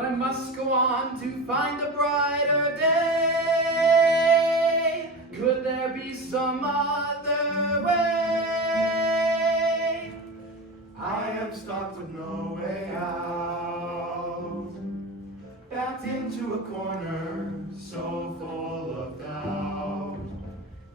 but I must go on to find a brighter day. Could there be some other way? I am stuck with no way out, backed into a corner so full of doubt.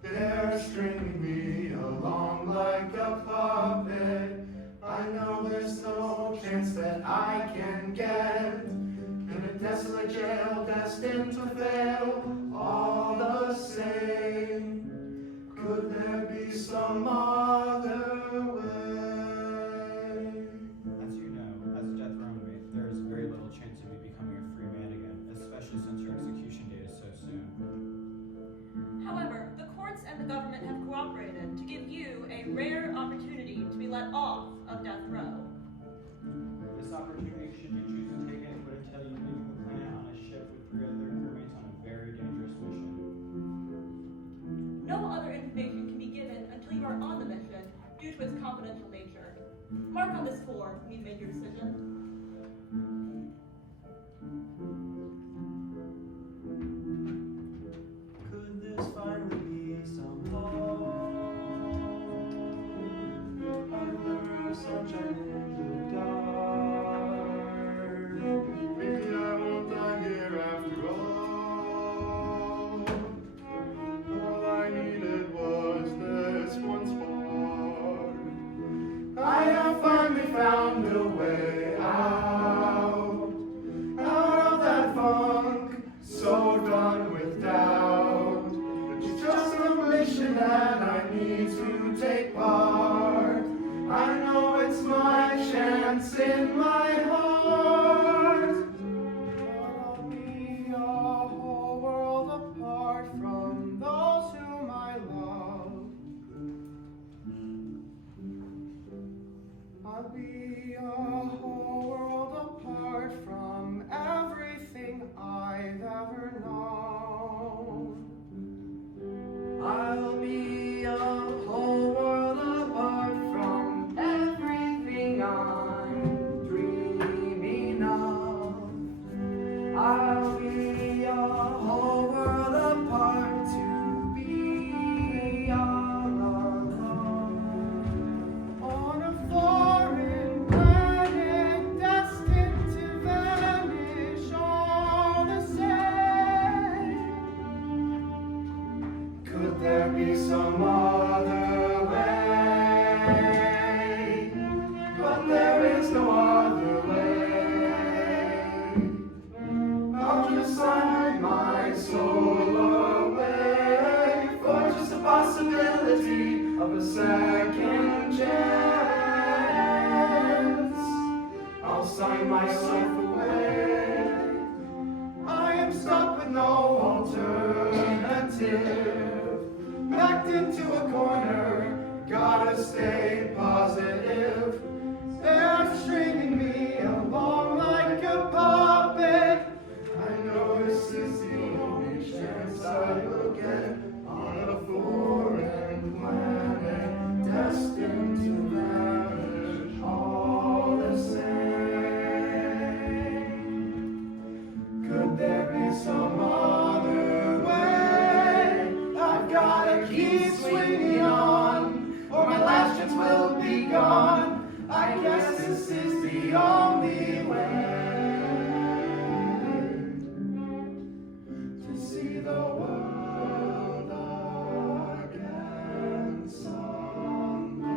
They're stringing me along like a puppet. I know there's no chance that I can get in a desolate jail destined to fail all the same. Could there be some other way? As you know, as a death row inmate, there is very little chance of you becoming a free man again, especially since your execution date is so soon. However, the courts and the government have cooperated to give you a rare opportunity to be let off of death row. This opportunity, should you choose to take it, would entail you leaving the planet on a ship with 3 other crewmates on a very dangerous mission. No other information can be given until you are on the mission due to its confidential nature. Mark on this form when you've made your decision. Could this finally be some hope? A glimmer of sunshine in the dark. Maybe I won't die here after all. All I needed was this one spark. I have finally found a way out of that funk, so done with doubt. It's just a mission that I need to take part. I know it's my chance in my heart. But I'll be a whole world apart from those whom I love. I'll be a whole world apart from everything I've ever known. I'll be a whole world apart from everything I'm dreaming of. I'll be a whole world apart to be all alone on a foreign planet destined to vanish all the same. Could there be some other way? But there is no other way. I'll just sign my soul away for just the possibility of a second chance. I'll sign myself away. I am stuck with no alternative, backed into a corner, gotta stay positive. They're stringing me along like a puppet. I know this is the only chance I will get on a foreign planet destined to vanish all the same. Could there be some other way? I've gotta keep swinging on, or my last chance will be gone. I guess this is the only way to see the world again someday.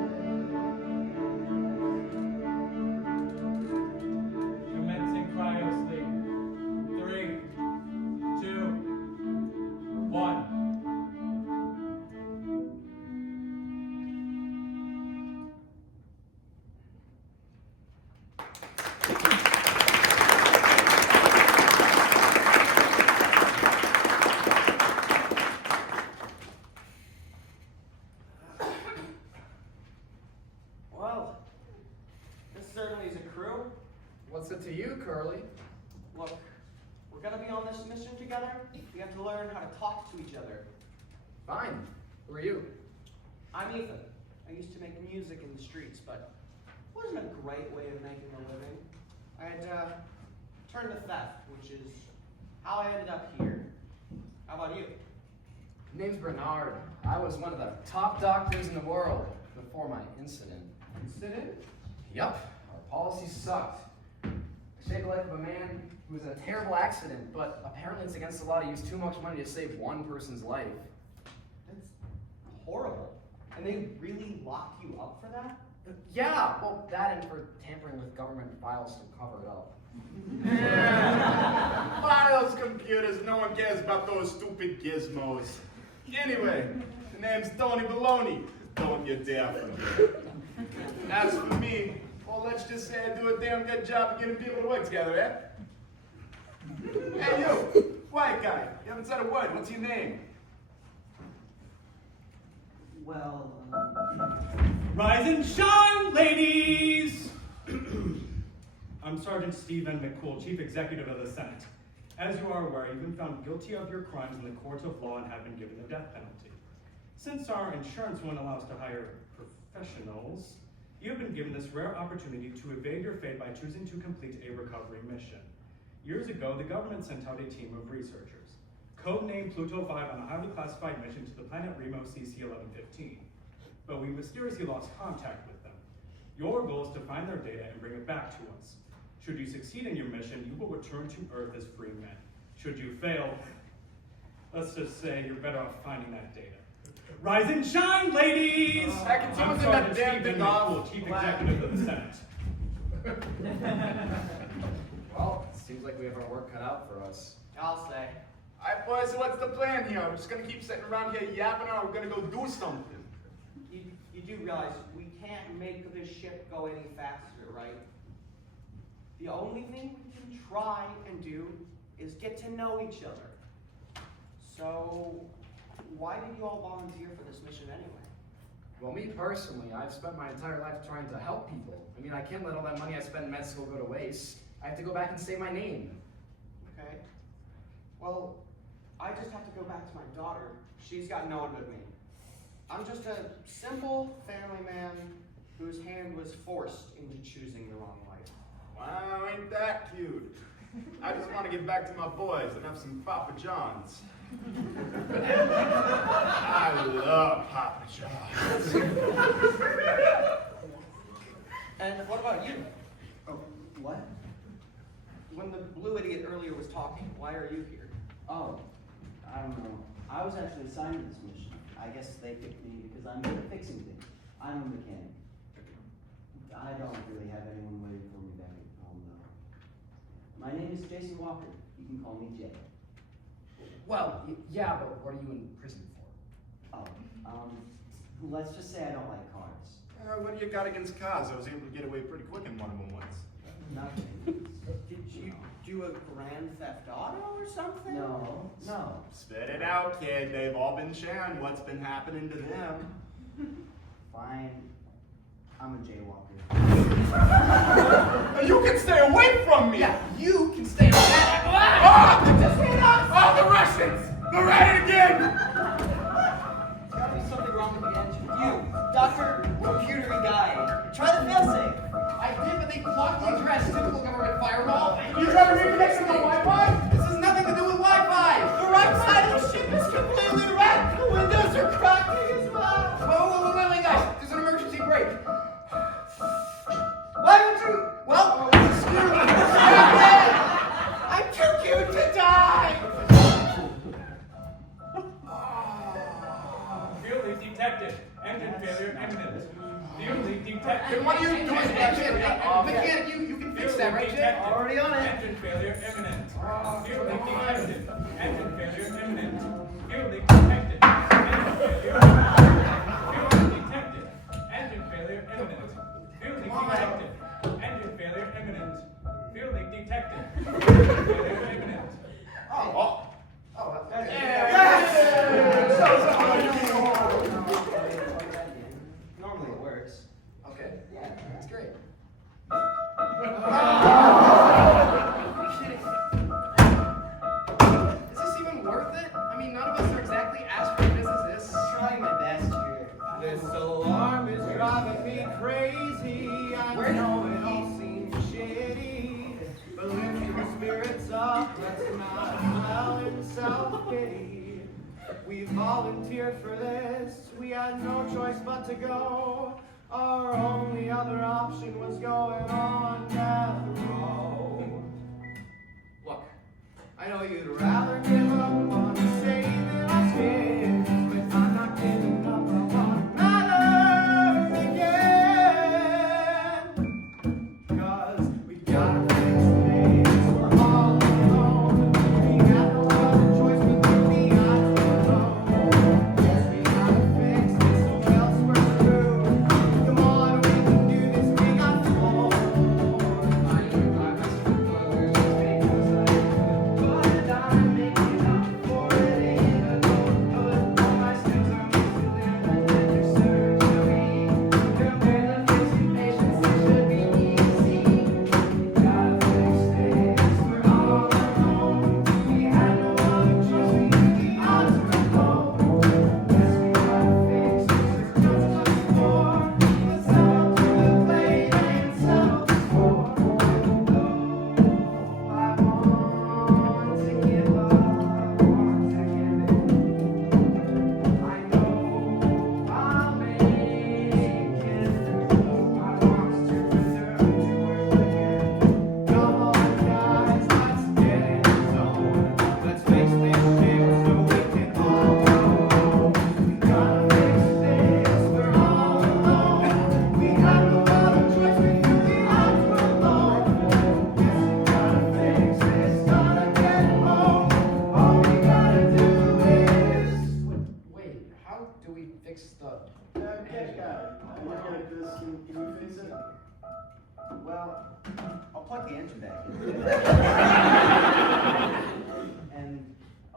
Commencing cryosleep. 3, 2, 1. Well, this certainly is a crew. What's it to you, Curly? Look, we're gonna be on this mission together. We have to learn how to talk to each other. Fine. Who are you? I'm Ethan. I used to make music in the streets, but it wasn't a great way of making a living. turned to theft, which is how I ended up here. How about you? Name's Bernard. I was one of the top doctors in the world before my incident. Incident? Yup, our policy sucked. I saved the life of a man who was in a terrible accident, but apparently it's against the law to use too much money to save one person's life. That's horrible. And they really locked you up for that? Yeah, well, that and for tampering with government files to cover it up. Files, computers, no one cares about those stupid gizmos. Anyway, the name's Tony Baloney. Don't you dare forget. As for me, well, let's just say I do a damn good job of getting people to work together, eh? Hey, you, white guy, you haven't said a word. What's your name? Well, Rise and shine, ladies! I'm Sergeant Stephen McCool, Chief Executive of the Senate. As you are aware, you've been found guilty of your crimes in the court of law and have been given the death penalty. Since our insurance won't allow us to hire professionals, you have been given this rare opportunity to evade your fate by choosing to complete a recovery mission. Years ago, the government sent out a team of researchers, codenamed Pluto 5, on a highly classified mission to the planet Remo CC-1115. But we mysteriously lost contact with them. Your goal is to find their data and bring it back to us. Should you succeed in your mission, you will return to Earth as free men. Should you fail, let's just say you're better off finding that data. Rise and shine, ladies! I can I'm tell that Sergeant damn Stephen thing off. McCool, Chief Executive of the Senate. Well, it seems like we have our work cut out for us. I'll say. Alright, boys, so what's the plan here? We're just gonna keep sitting around here yapping, or we're gonna go do something? You do realize we can't make this ship go any faster, right? The only thing we can try and do is get to know each other. So, why did you all volunteer for this mission anyway? Well, me personally, I've spent my entire life trying to help people. I mean, I can't let all that money I spent in med school go to waste. I have to go back and say my name. Okay. Well, I just have to go back to my daughter. She's got no one but me. I'm just a simple family man whose hand was forced into choosing the wrong life. Wow, ain't that cute? I just want to get back to my boys and have some Papa John's. I love Papa John's. And what about you? oh, what? When the blue idiot earlier was talking, why are you here? Oh, I don't know. I was actually assigned to this mission. I guess they picked me because I'm good at fixing things. I'm a mechanic. I don't really have anyone waiting for me back at home, though. My name is Jason Walker. You can call me Jay. Well, yeah, but what are you in prison for? Oh, let's just say I don't like cars. What do you got against cars? I was able to get away pretty quick in one of them once. Nothing. Did you do a Grand Theft Auto or something? No. Spit it out, kid. They've all been sharing what's been happening to them. Fine. I'm a jaywalker. You can stay away from me! Yeah, you can stay on that. Ah! Just hit us! Oh, the Russians! They're at it again! There's gotta be something wrong with the engine. You, Dr. Computery Guy, try the failsafe. I did, but they blocked the address. Typical government firewall. You trying to reconnect to the Wi-Fi? This has nothing to do with Wi-Fi. The right side of the ship is completely wrecked. The windows are cracking as well. Wait, guys. There's an emergency brake. Why would you? Well, screw it. I'm too cute to die. Fuel leak detected. Engine failure imminent. Fuel leak detected. Then what are you doing? Mechanic, you can fix that, right, Jay? Already on it. Engine failure imminent. Fuel leak detected. Engine failure imminent. Fuel leak detected. Engine failure imminent. Fuel leak detected. Engine failure imminent. Fuel leak detected. Engine failure imminent. Fuel leak detected. Engine failure imminent. Normally it works. Okay. Yeah. That's great. Is this even worth it? I mean, none of us are exactly astrophysicists. Trying my best here. This alarm is driving me crazy. I know it all seems shitty, but let me We volunteered for this, we had no choice but to go. Our only other option was going on death row. Look, I know you'd rather give up on saving us kids, but I'm not giving up on what matters again. 'Cause we gotta fix things, we're all alone. We have no other choice but to be eyes alone. Yes, we gotta fix this, or else we're through. Come on, we can do this, we got the floor. I know I must have others just because I do. But I'm making up for it in adulthood. All my skills are wasted in electric surgery. Compared to fixing patients, it should be easy. Gotta fix this, we're all alone. We had no other choice, we knew the odds were low. Yes, we gotta fix this, there's much more. Let's step up to the plate and settle the score. I want to give up, want to give in. I know I'll make it through. I want to preserve the words again. Come on, guys, let's get in the zone. Let's fix this ship so we can all go. We gotta fix this, we're all alone. We have no other choice, we knew the odds were low. Yes, we gotta fix this, gotta get home. All we gotta do is. Wait, how do we fix the... Catch guy, I'm looking at this, can you fix it? Well, I'll plug the engine back in. And,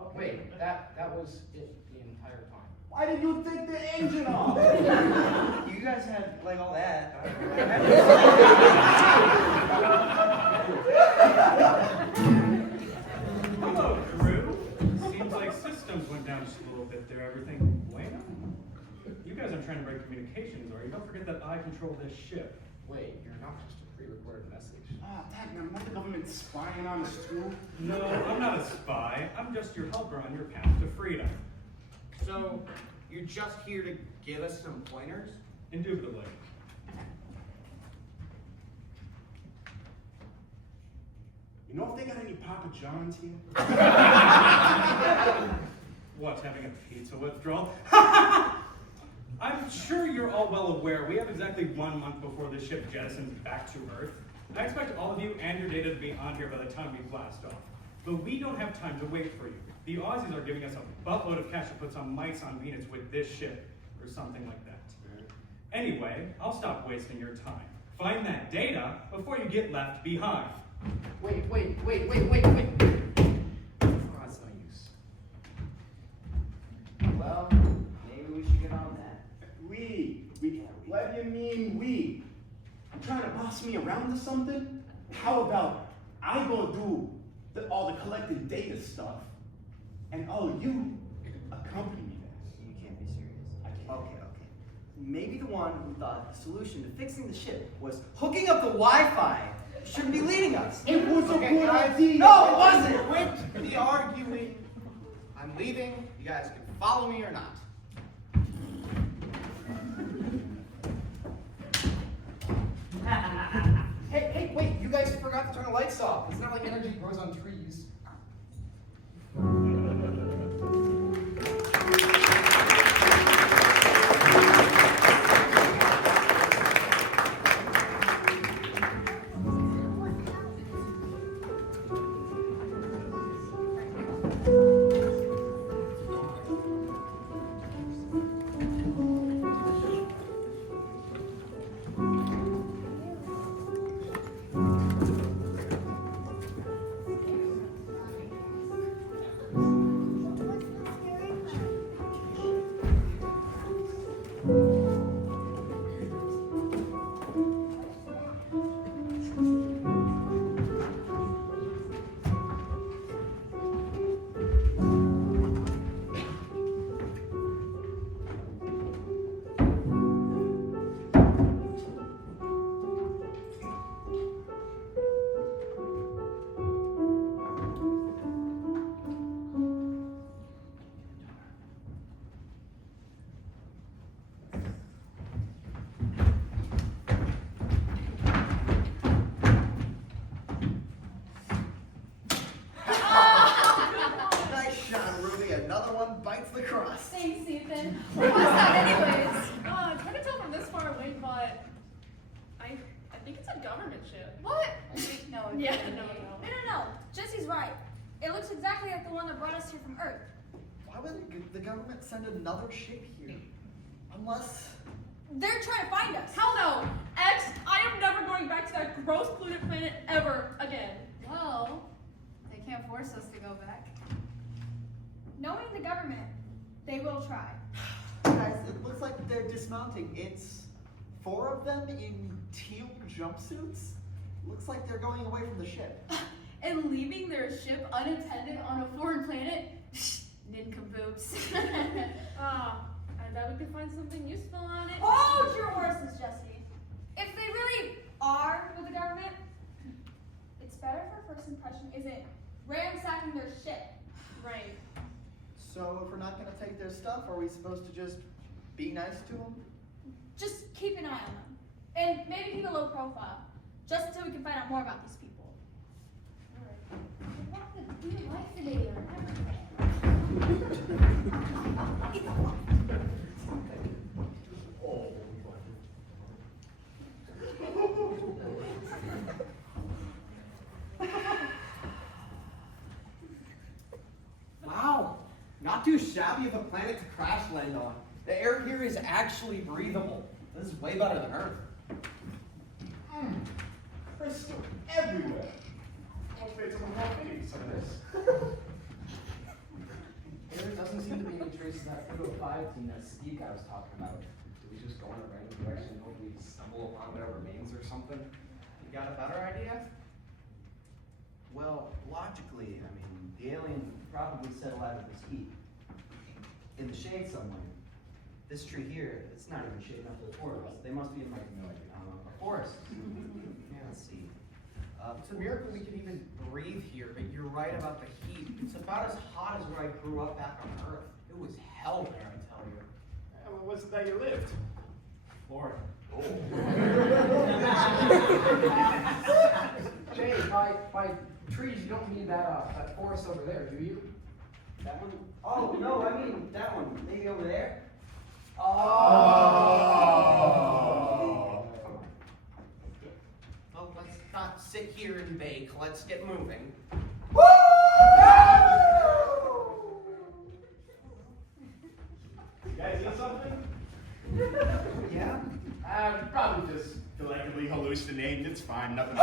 okay. Wait, that was it the entire time. Why did you take the engine off? You guys had like all that. Hello, crew. Seems like systems went down just a little bit there. Everything bueno? You guys aren't trying to break communications, are you? Don't forget that I control this ship. Wait, you're not just a pre-recorded message. Ah, dang, I'm not the government spying on us too. No, I'm not a spy. I'm just your helper on your path to freedom. So, you're just here to give us some pointers? Indubitably. You know if they got any Papa John's here? What, having a pizza withdrawal? I'm sure you're all well aware we have exactly 1 month before the ship jettisons back to Earth. I expect all of you and your data to be on here by the time we blast off. But we don't have time to wait for you. The Aussies are giving us a buttload of cash to put some mice on Venus with this ship, or something like that. Anyway, I'll stop wasting your time. Find that data before you get left behind. Wait. Oh, that's no use. Well, maybe we should get on that. What do you mean we? You trying to boss me around or something? How about I go do all the collecting data stuff, and all you accompany me there? You can't be serious. I can't. Okay. Maybe the one who thought the solution to fixing the ship was hooking up the Wi-Fi shouldn't be leading us. It was a good idea. No, it wasn't. Quit the arguing. I'm leaving. You guys can follow me or not. Hey, wait, you guys forgot to turn the lights off. It's not like energy grows on trees. the crust. Thanks, Ethan. What was that anyways? It's hard to tell from this far away, but I think it's a government ship. What? No, Yeah. no. Jesse's right. It looks exactly like the one that brought us here from Earth. Why would the government send another ship here? Unless... They're trying to find us. Hell no! X, I am never going back to that gross polluted planet ever again. Well, they can't force us to go back. Knowing the government, they will try. Guys, it looks like they're dismounting. It's 4 of them in teal jumpsuits. Looks like they're going away from the ship. And leaving their ship unattended on a foreign planet? Nincompoops. I bet we could find something useful on it. Hold your horses, Jesse. If they really are with the government, it's better if our first impression isn't ransacking their ship. Right. So if we're not gonna take their stuff, are we supposed to just be nice to them? Just keep an eye on them. And maybe keep a low profile. Just until we can find out more about these people. What the do you like today or everything? Wow, not too shabby of a planet to crash land on. The air here is actually breathable. This is way better than Earth. Crystal everywhere. Almost made someone want me to eat some of this. There doesn't seem to be any traces of that Pluto 5 team that Steve guy was talking about. Do we just go in a random direction and hope we stumble upon whatever remains or something? You got a better idea? Well, logically, I mean, the aliens would probably settle out of this heat. In the shade somewhere. This tree here, it's not even shade enough for the forest. They must be in like, a forest. Yeah, let's see. It's a miracle we can even breathe here, but you're right about the heat. It's about as hot as where I grew up back on Earth. It was hell there, I tell you. Where was it that you lived? Florida. Jay, by trees, you don't mean that forest over there, do you? That one? Oh, no, I mean that one. Maybe over there? Well, let's not sit here and bake. Let's get moving. You guys eat something? Yeah? Probably just collectively hallucinating. It's fine, nothing.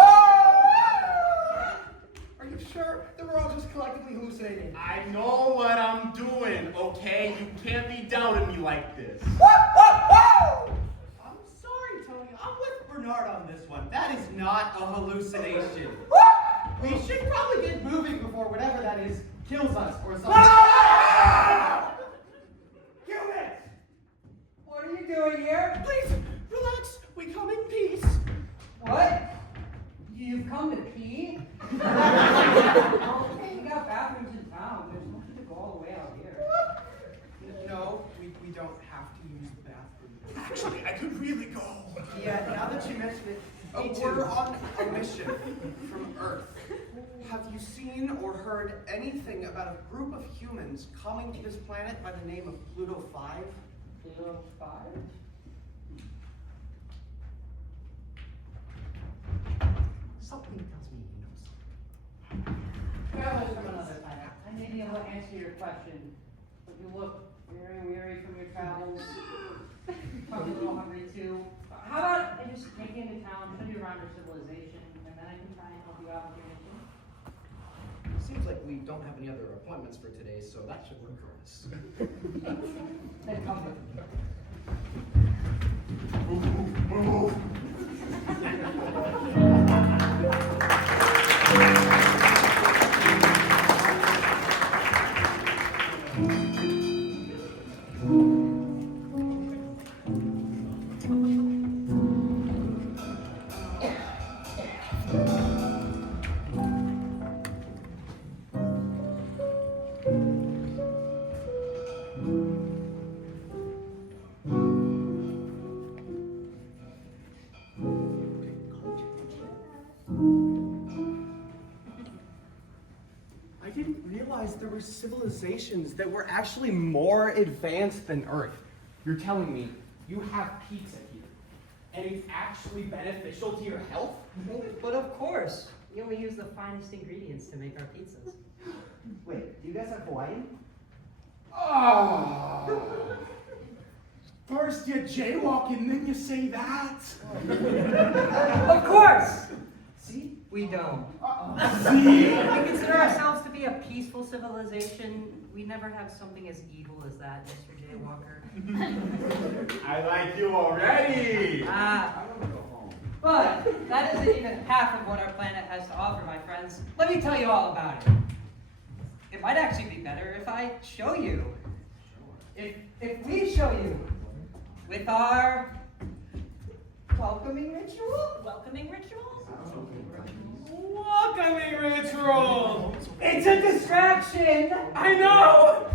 Are you sure that we're all just collectively hallucinating? I know what I'm doing, okay? You can't be doubting me like this. I'm sorry, Tony. I'm with Bernard on this one. That is not a hallucination. We should probably get moving before whatever that is kills us or something. What are you doing here? Please, relax. We come in peace. What? You've come to pee? Well, we got bathrooms in town. There's no need to go all the way out here. No, we don't have to use the bathroom. Actually, I could really go. Yeah, now that you mention it, we're on a mission from Earth. Have you seen or heard anything about a group of humans coming to this planet by the name of Pluto 5? Pluto 5? Something tells me you know something. Travelers from another planet. I may be able to answer your question, but you look very weary from your travels. Probably a little hungry too. How about I just take you into town, show you around your civilization, and then I can try and help you out with your mission? Seems like we don't have any other appointments for today, so that should work for us. Then come with me. realized there were civilizations that were actually more advanced than Earth. You're telling me you have pizza here, and it's actually beneficial to your health? But of course, we use the finest ingredients to make our pizzas. Wait, do you guys have Hawaiian? Oh. First you jaywalk and then you say that. Of course! See? We don't. See? We consider ourselves to be a peaceful civilization. We never have something as evil as that, Mr. Jaywalker. I like you already. I want to go home. But that isn't even half of what our planet has to offer, my friends. Let me tell you all about it. It might actually be better if I show you. If we show you with our welcoming ritual? Welcoming ritual? Welcoming ritual! It's a distraction! I know!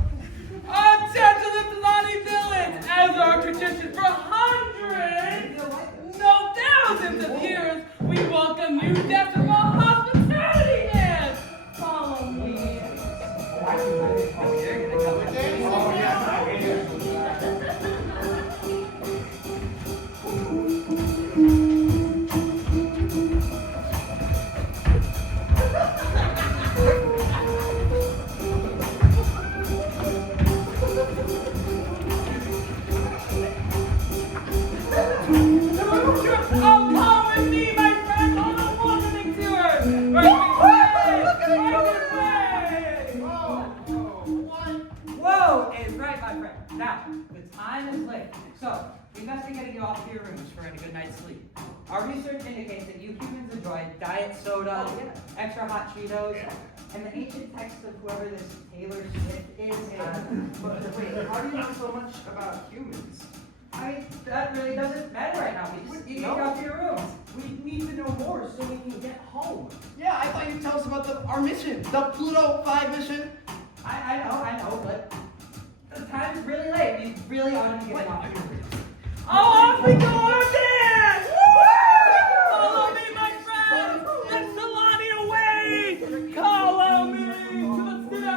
Attention to the bloody villains! As our tradition for hundreds, no thousands of years, we welcome you death from a hospitality man! Follow me. Along with me, my friends, on a welcoming tour! Whoa is right, my friend. Now, the time is late. So, we must be getting you off to your rooms for a good night's sleep. Our research indicates that you humans enjoy diet soda, extra hot Cheetos, and the ancient text of whoever this Taylor Swift is. But wait, how do you know so much about humans? That really doesn't matter right now. We just need to get off to your rooms. We need to know more so we can get home. Yeah, I thought you'd tell us about our mission, the Pluto 5 mission. I know, but the time's really late. We really ought to be getting off to your rooms. Oh, off we go again! Follow me, my friends! Let's Solani away! Follow me to the city!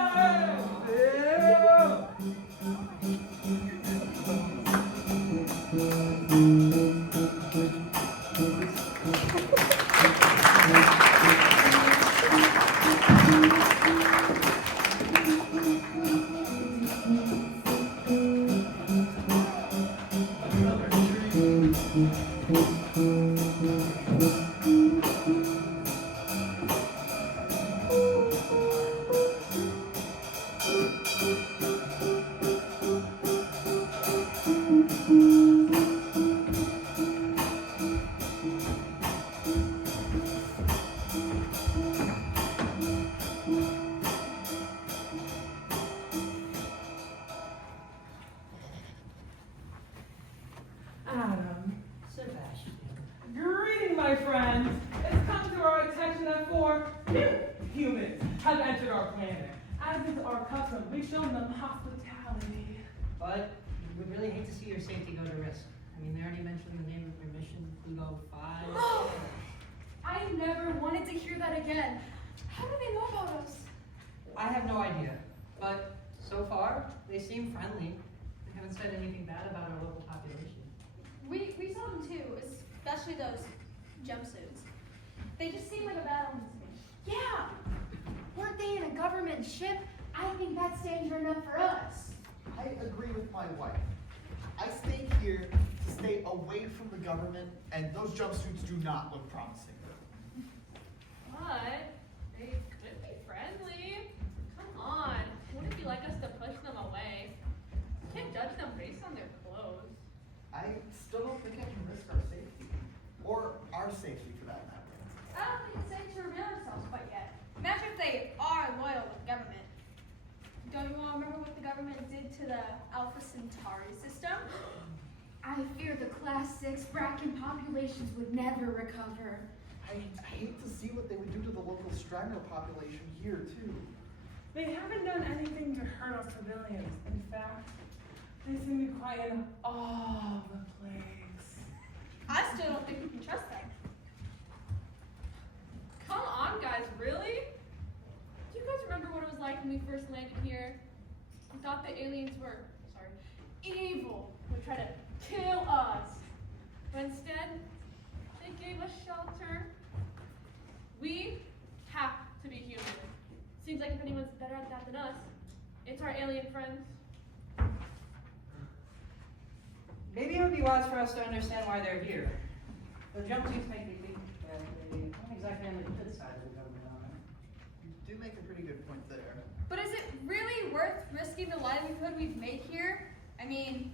Sebastian. Greeting, my friends! It's come to our attention that 4 new humans have entered our planet. As is our custom, we've shown them hospitality. But we would really hate to see your safety go to risk. I mean, they already mentioned the name of your mission, Pluto 5. I never wanted to hear that again. How do they know about us? I have no idea, but so far, they seem friendly. They haven't said anything bad about our local population. We saw them too, especially those jumpsuits. They just seem like a bad omen to me. Yeah! Weren't they in a government ship? I think that's danger enough for us. I agree with my wife. I stayed here to stay away from the government, and those jumpsuits do not look promising. But they could be friendly. Come on. Wouldn't you like us to push them away? You can't judge them based on their clothes. I still don't think I can risk our safety. Or our safety, for that matter. I don't think it's safe to reveal ourselves quite yet. Imagine if they are loyal with the government. Don't you all remember what the government did to the Alpha Centauri system? I fear the Class 6 Bracken populations would never recover. I hate to see what they would do to the local Strangler population here, too. They haven't done anything to hurt our civilians. In fact, they seem to be quite in awe of the place. I still don't think we can trust them. Come on, guys, really? Do you guys remember what it was like when we first landed here. We thought the aliens were, evil, would try to kill us. But instead, they gave us shelter. We have to be human. Seems like if anyone's better at that than us, it's our alien friends. Maybe it would be wise for us to understand why they're here. The jumpsuits make me think that they aren't exactly on the good side of the government, are they? You do make a pretty good point there. But is it really worth risking the livelihood we've made here? I mean,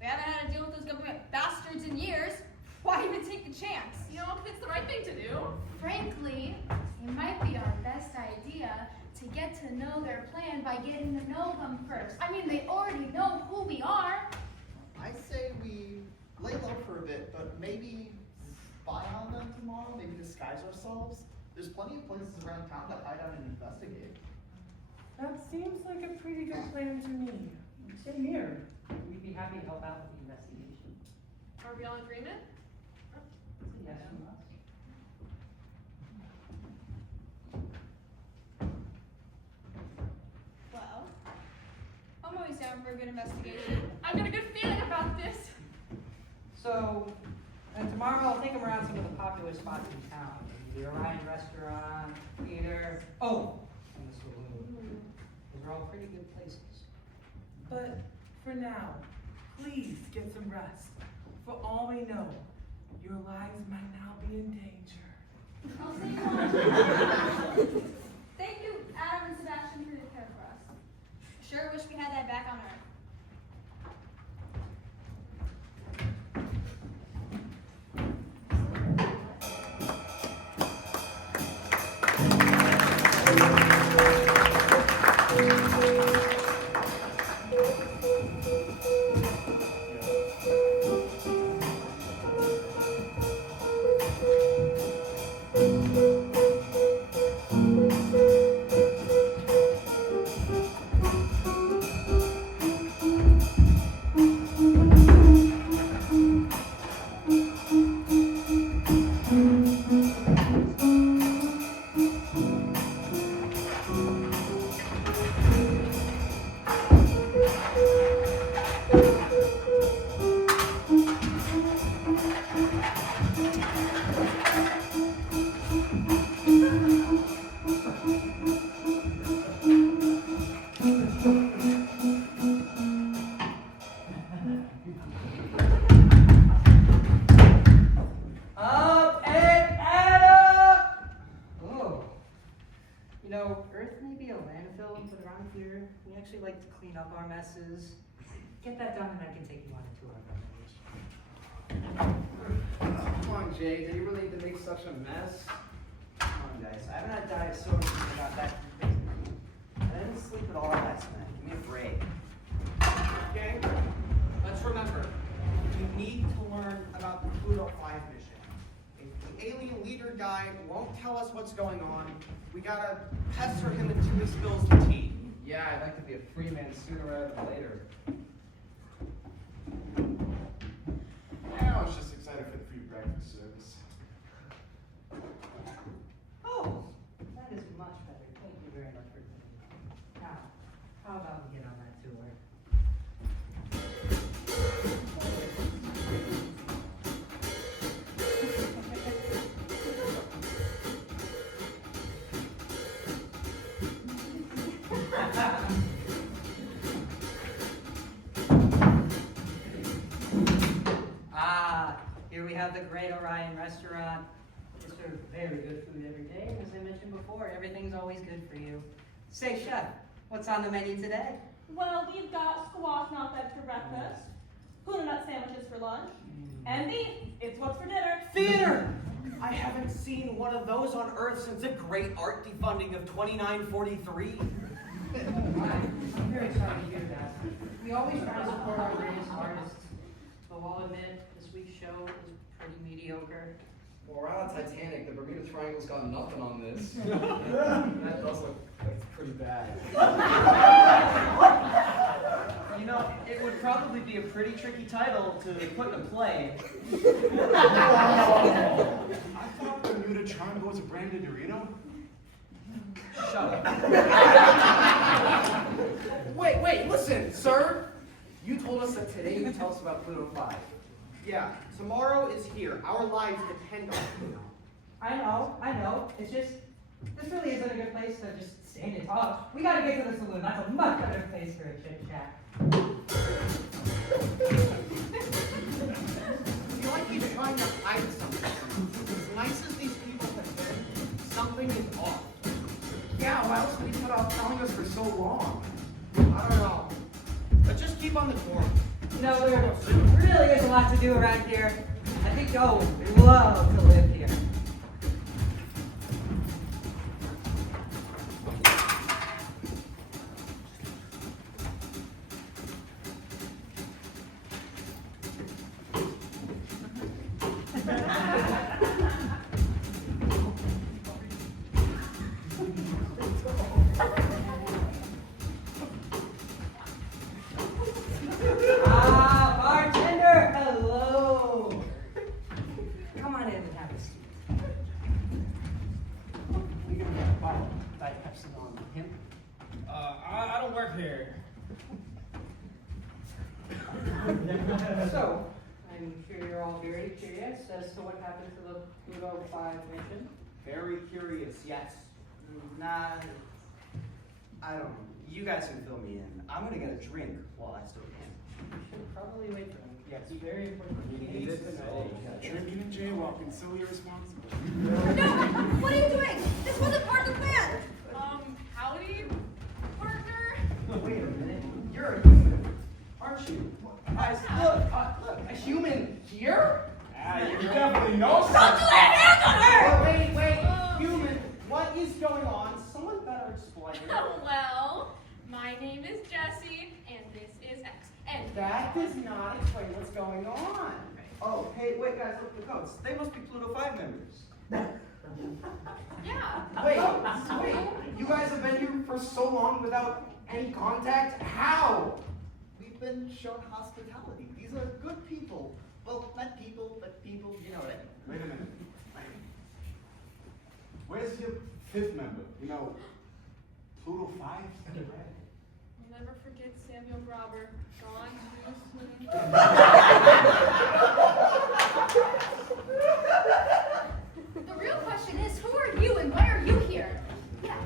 we haven't had to deal with those government bastards in years. Why even take the chance? You know, if it's the right thing to do. Frankly, it might be our best idea to get to know their plan by getting to know them first. I mean, they already know who we are. I say we lay low for a bit, but maybe spy on them tomorrow, maybe disguise ourselves. There's plenty of places around town to hide out and investigate. That seems like a pretty good plan to me. Same here. We'd be happy to help out with the investigation. Are we all in agreement? Yes from us. Well, I'm always down for a good investigation. I've got a good feeling about this. So, and tomorrow I'll take them around some of the popular spots in town. The Orion Restaurant, theater, and the saloon. Those are all pretty good places. But for now, please get some rest. For all we know, your lives might now be in danger. I'll see you on. Thank you, Adam and Sebastian, for your care for us. Sure wish we had that back on Earth. Our messes. Get that done and I can take you on a tour of our village. Come on, Jay, did you really need to make such a mess? Come on, guys. I haven't had diet soda since I got back from prison. I didn't sleep at all last night. Give me a break. Okay? Let's remember, we need to learn about the Pluto 5 mission. If the alien leader guy won't tell us what's going on, we gotta pester him until he spills the tea. Yeah, I'd like to be a free man sooner rather than later. Yeah, I was just excited for the free breakfast service. Oh, that is much better. Thank you very much for doing that. Now, how about we get on that tour? Here we have the Great Orion Restaurant. They serve very good food every day, and as I mentioned before, everything's always good for you. Say, chef, what's on the menu today? Well, we've got squash not-fed for breakfast, Hula nut sandwiches for lunch, and beef. It's what's for dinner. Theater! I haven't seen one of those on Earth since the great art defunding of 2943. I'm very sorry to hear that. We always try to support our greatest artists, but I'll admit, this week's show was pretty mediocre. Well, we're on Titanic. The Bermuda Triangle's got nothing on this. That does look like pretty bad. You know, it would probably be a pretty tricky title to put in a play. I thought Bermuda Triangle was a brand of Dorito. Shut up. Listen, sir, you told us that today you tell us about Pluto 5. Yeah, tomorrow is here. Our lives depend on it. I know. It's just, this really isn't a good place to just stand and talk. We gotta get to the saloon. That's a much better place for a chit chat. I feel like he's trying to hide something. As nice as these people have been, something is off. Yeah, why else would he put off telling us for so long? I don't know. But just keep on the tour. You know, there really is a lot to do around here. I think y'all would love to live here. Bartender, hello. Come on in and have a seat. We can get a bottle of Diet Pepsi on him. I don't work here. So, I'm sure you're all very curious as to what happened to the Pluto 5 mission. Very curious, yes. Nah, I don't know. You guys can fill me in. I'm gonna get a drink while I still can. You should probably wait for him. Yes. It's very important. He needs to know. Drinking and jaywalking, so irresponsible. No! What are you doing? This wasn't part of the plan! Howdy, partner? Wait a minute, you're a human, aren't you? Guys, Look, a human here? You definitely know Don't something. lay hands on her! Wait, human, what is going on? Someone better explain. Well, my name is Jessie, and this is X. And That does not explain what's going on. Oh, hey, wait, guys, look at the coats. They must be Pluto 5 members. yeah. Wait, you guys have been here for so long without any contact? How? We've been shown hospitality. These are good people. Well, not people, but people, you know what I mean. Wait a minute. Where's your fifth member? You know, Pluto 5? I'll never forget Samuel Grobber. Gone too soon. The real question is, who are you and why are you here? Yeah.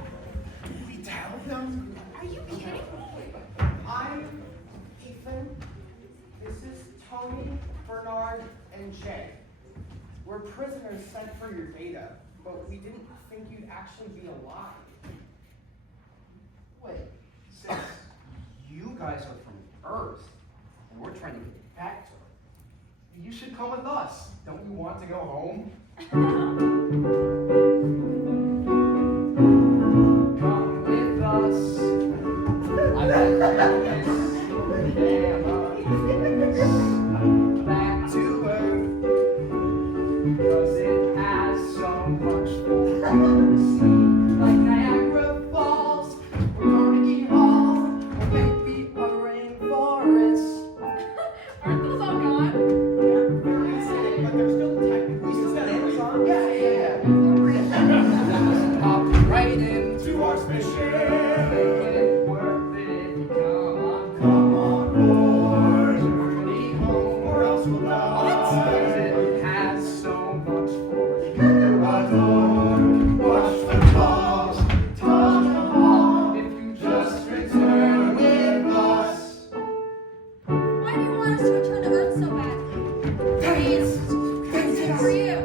We tell them? Are you kidding? I'm Ethan. This is Tony, Bernard, and Jay. We're prisoners sent for your data, but we didn't think you'd actually be alive. Wait, since you guys are from Earth, and we're trying to get back to Earth, you should come with us. Don't you want to go home? Come with us. I bet back to Earth, 'cause it has so much for us to see. Like Niagara Falls, or Carnegie Hall, or maybe a rainforest. Aren't those all gone? But they're still technically Amazon. Yeah. Hop right into our spaceship. Make it worth it if you come on board. Journey home or else we'll die. 'Cause it has so much for you. Adore, watch the falls, touch the ball. If you just return with us. Why do you want us to return to Earth so badly? Please, for you.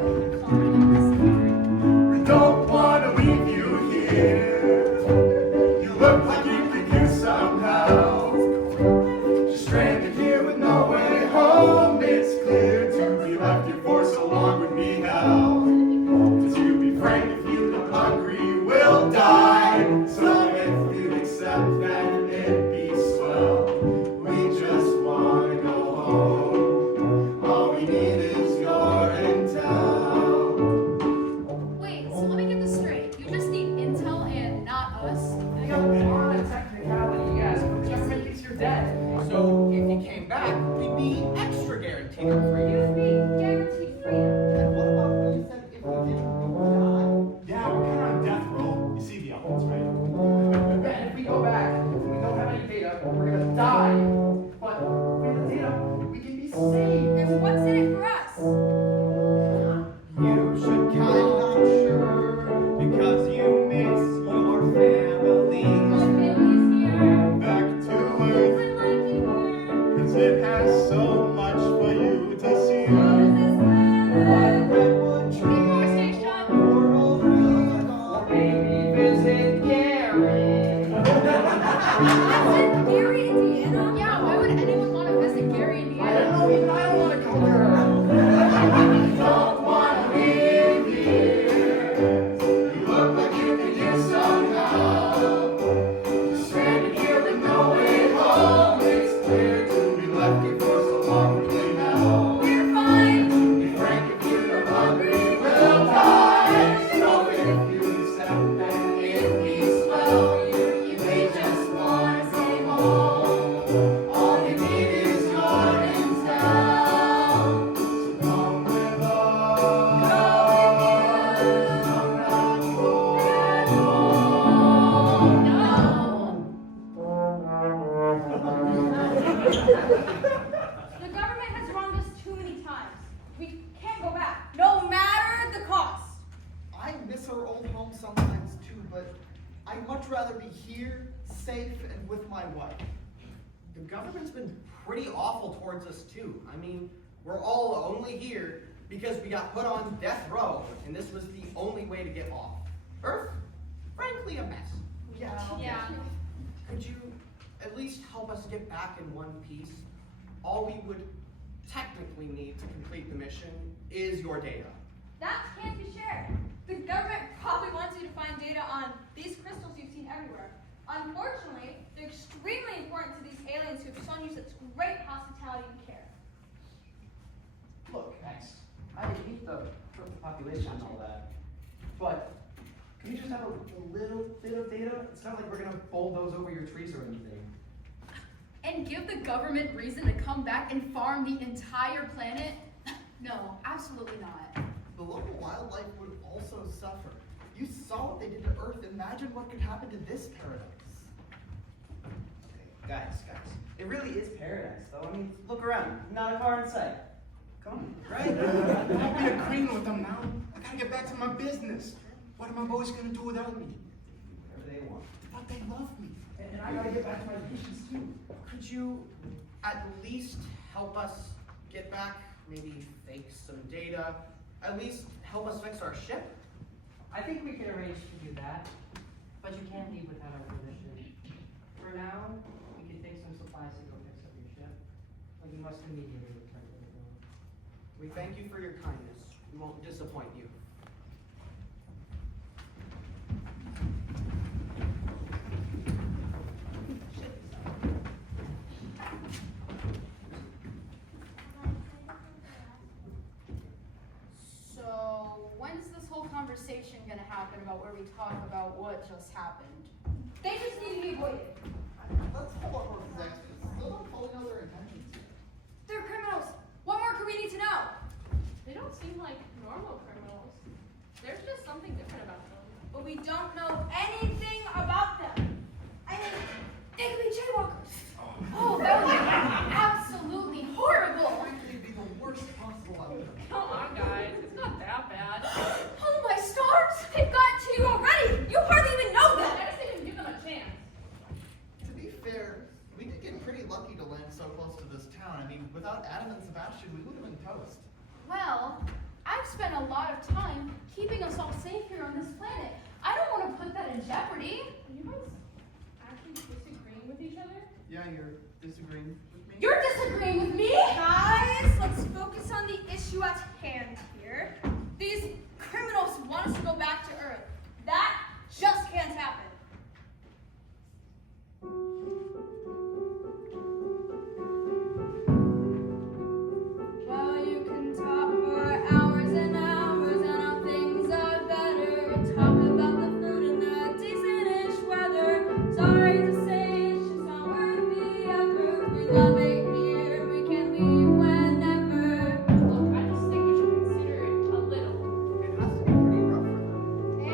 We don't want to leave you here. You look like you could use some help. Just stranded here with no way home. It's clear to be left here for so long would be hell. To be frank, if you look hungry, we'll die. So if you accept that, it'd be swell. We just want to go home. All we need is your intel. Wait, so let me get this straight. You just need intel and not us? You know, on a technicality, yes, but the government thinks you're dead. So if you came back, we'd be extra guaranteed for you. You'd be guaranteed freedom. And what about when you said if we didn't, we would die? Yeah, we're kind of on death row. You see the evidence, right? And if we go back, we don't have any data, we're gonna die. much rather be here, safe, and with my wife. The government's been pretty awful towards us too. I mean, we're all only here because we got put on death row, and this was the only way to get off. Earth, frankly, a mess. Yes. Yeah. Could you at least help us get back in one piece? All we would technically need to complete the mission is your data. That can't be shared. The government probably wants you to find data on these crystals you've seen everywhere. Unfortunately, they're extremely important to these aliens who've shown you such great hospitality and care. Look, X, I hate the population and all that, but can you just have a little bit of data? It's not like we're gonna bulldoze over your trees or anything. And give the government reason to come back and farm the entire planet? No, absolutely not. The local wildlife would also suffer. You saw what they did to Earth. Imagine what could happen to this paradise. Okay, guys, it really is paradise, though. I mean, look around. Not a car in sight. Come on. Right? I'll be agreeing with them now. I gotta get back to my business. What are my boys gonna do without me? Whatever they want. But they love me. And I gotta get back to my patients too. Could you at least help us get back, maybe fake some data, at least help us fix our ship? I think we can arrange to do that, but you can't leave without our permission. For now, we can take some supplies to go fix up your ship, but you must immediately return to the building. We thank you for your kindness. We won't disappoint you. So, when's this whole conversation gonna happen about where we talk about what just happened? They just need to be avoided. Let's hold on for these extras. Still don't fully know their intentions here. They're criminals. What more could we need to know? They don't seem like normal criminals. There's just something different about them. But we don't know anything about them. I mean, they could be jaywalkers. Oh, that would be absolutely horrible! Frankly, it'd be the worst possible outcome. Come on, guys. It's not that bad. Oh my stars! They've got to you already! You hardly even know them! I just didn't give them a chance. To be fair, we did get pretty lucky to land so close to this town. I mean, without Adam and Sebastian, we would have been toast. Well, I've spent a lot of time keeping us all safe here on this planet. I don't want to put that in jeopardy. Are you guys actually disagreeing with each other? Yeah, you're disagreeing with me? You're disagreeing with me? Guys, let's focus on the issue at hand here. These criminals want us to go back to Earth. That just can't happen. Well, you can talk for hours and hours on how things are better. Talk about the food and the decent-ish weather. Sorry to say, it's just not worth the effort. We love it here. We can leave whenever. Look, I just think you should consider it a little. It has to be pretty rough for them.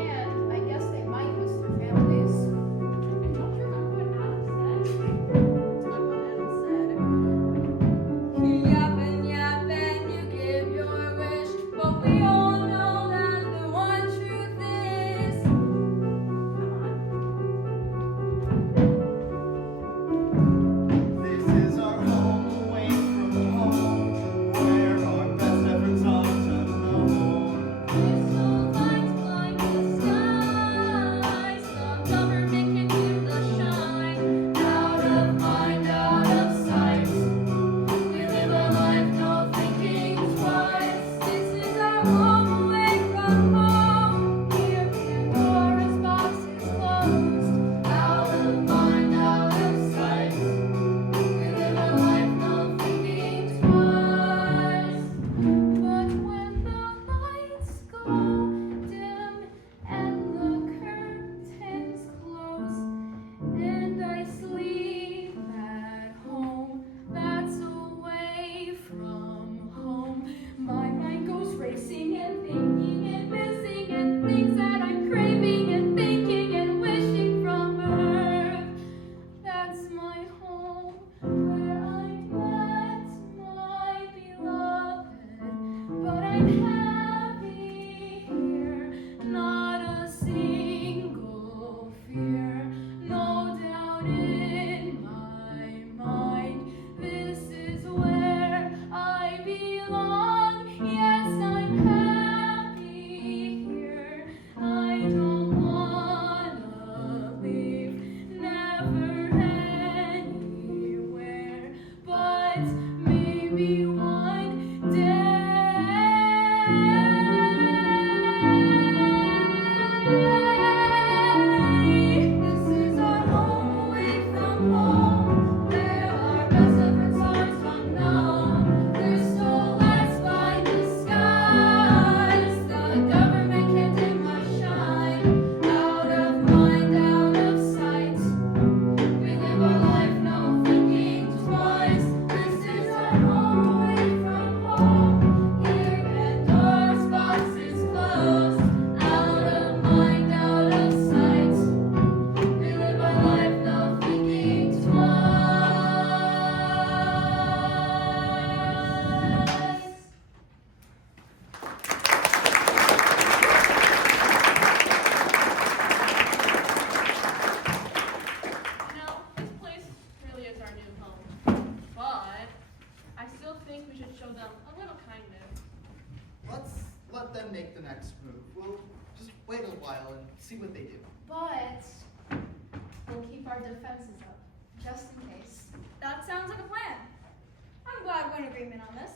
just in case. That sounds like a plan. I'm glad we're in agreement on this.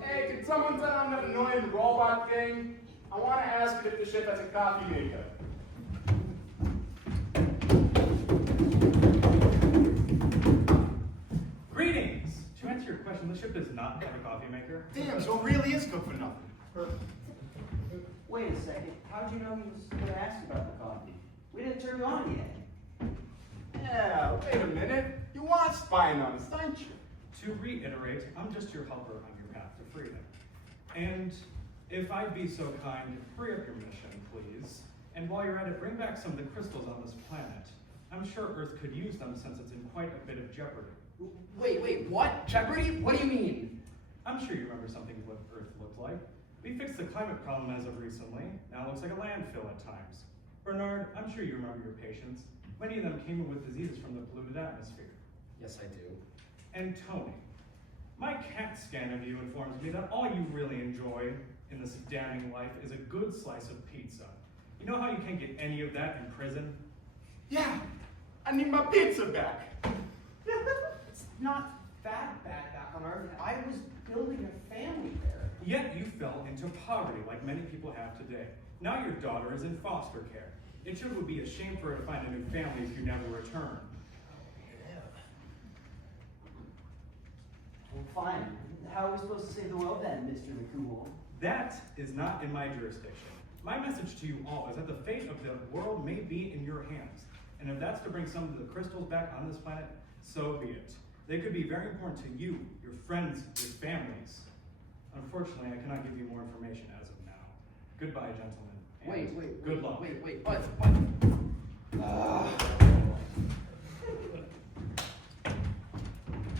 Hey, could someone turn on that annoying robot thing? I want to ask if the ship has a coffee maker. Greetings! To answer your question, the ship does not have a coffee maker. Damn, so it really is good for nothing. Wait a second. How'd you know he was going to ask about the coffee? We didn't turn you on yet. Yeah, wait a minute. You are spying on us, aren't you? To reiterate, I'm just your helper on your path to freedom. And if I'd be so kind, hurry up your mission, please. And while you're at it, bring back some of the crystals on this planet. I'm sure Earth could use them since it's in quite a bit of jeopardy. Wait, what? Jeopardy? What do you mean? I'm sure you remember something of what Earth looked like. We fixed the climate problem as of recently. Now it looks like a landfill at times. Bernard, I'm sure you remember your patients. Many of them came in with diseases from the polluted atmosphere. Yes, I do. And Tony, my CAT scan of you informs me that all you really enjoy in this damning life is a good slice of pizza. You know how you can't get any of that in prison? Yeah, I need my pizza back. It's not that bad back on Earth. I was building a family there. Yet you fell into poverty like many people have today. Now your daughter is in foster care. It sure would be a shame for her to find a new family if you never return. Well, fine. How are we supposed to save the world then, Mr. McCool? That is not in my jurisdiction. My message to you all is that the fate of the world may be in your hands. And if that's to bring some of the crystals back on this planet, so be it. They could be very important to you, your friends, your families. Unfortunately, I cannot give you more information as of now. Goodbye, gentlemen. and good luck. Wait, but.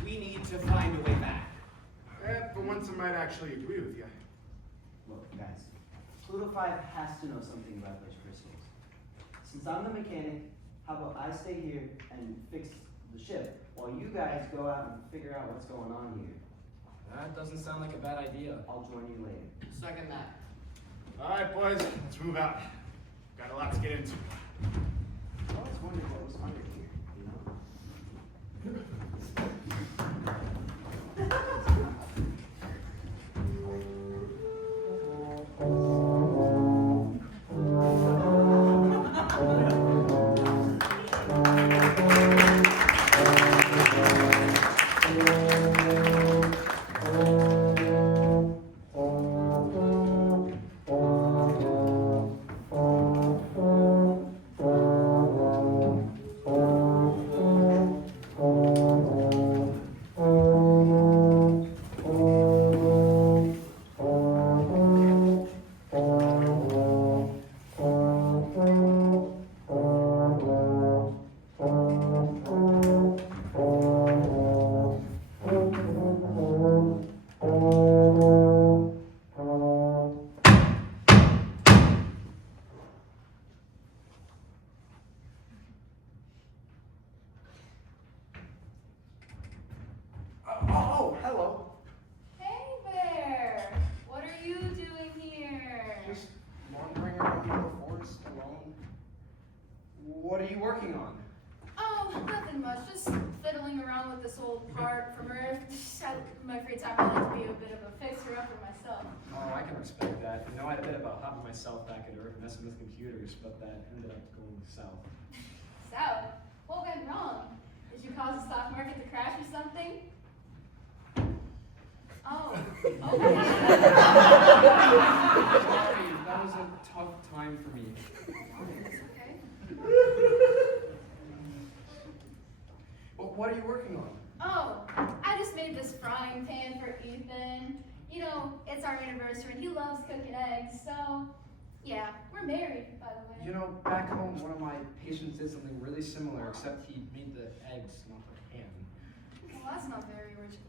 We need to find a way back. For once I might actually agree with you. Look, guys, Pluto 5 has to know something about those crystals. Since I'm the mechanic, how about I stay here and fix the ship while you guys go out and figure out what's going on here? That doesn't sound like a bad idea. I'll join you later. Second that. All right, boys, let's move out. Got a lot to get into. I always wondered what was under here, you know? Oh, hello. Hey there! What are you doing here? Just wandering around the forest alone. What are you working on? Oh, nothing much. Just fiddling around with this old part from Earth. My free time, I like to be a bit of a fixer-upper myself. Oh, I can respect that. You know, I had a bit about hopping myself back at Earth, messing with computers, but that ended up going south. South? What went wrong? Did you cause the stock market to crash or something? Oh, okay. Sorry, that was a tough time for me. It's okay. What are you working on? Oh, I just made this frying pan for Ethan. It's our anniversary and he loves cooking eggs, so yeah, we're married, by the way. You know, back home, one of my patients did something really similar, except he made the eggs, not the ham. Well, that's not very original.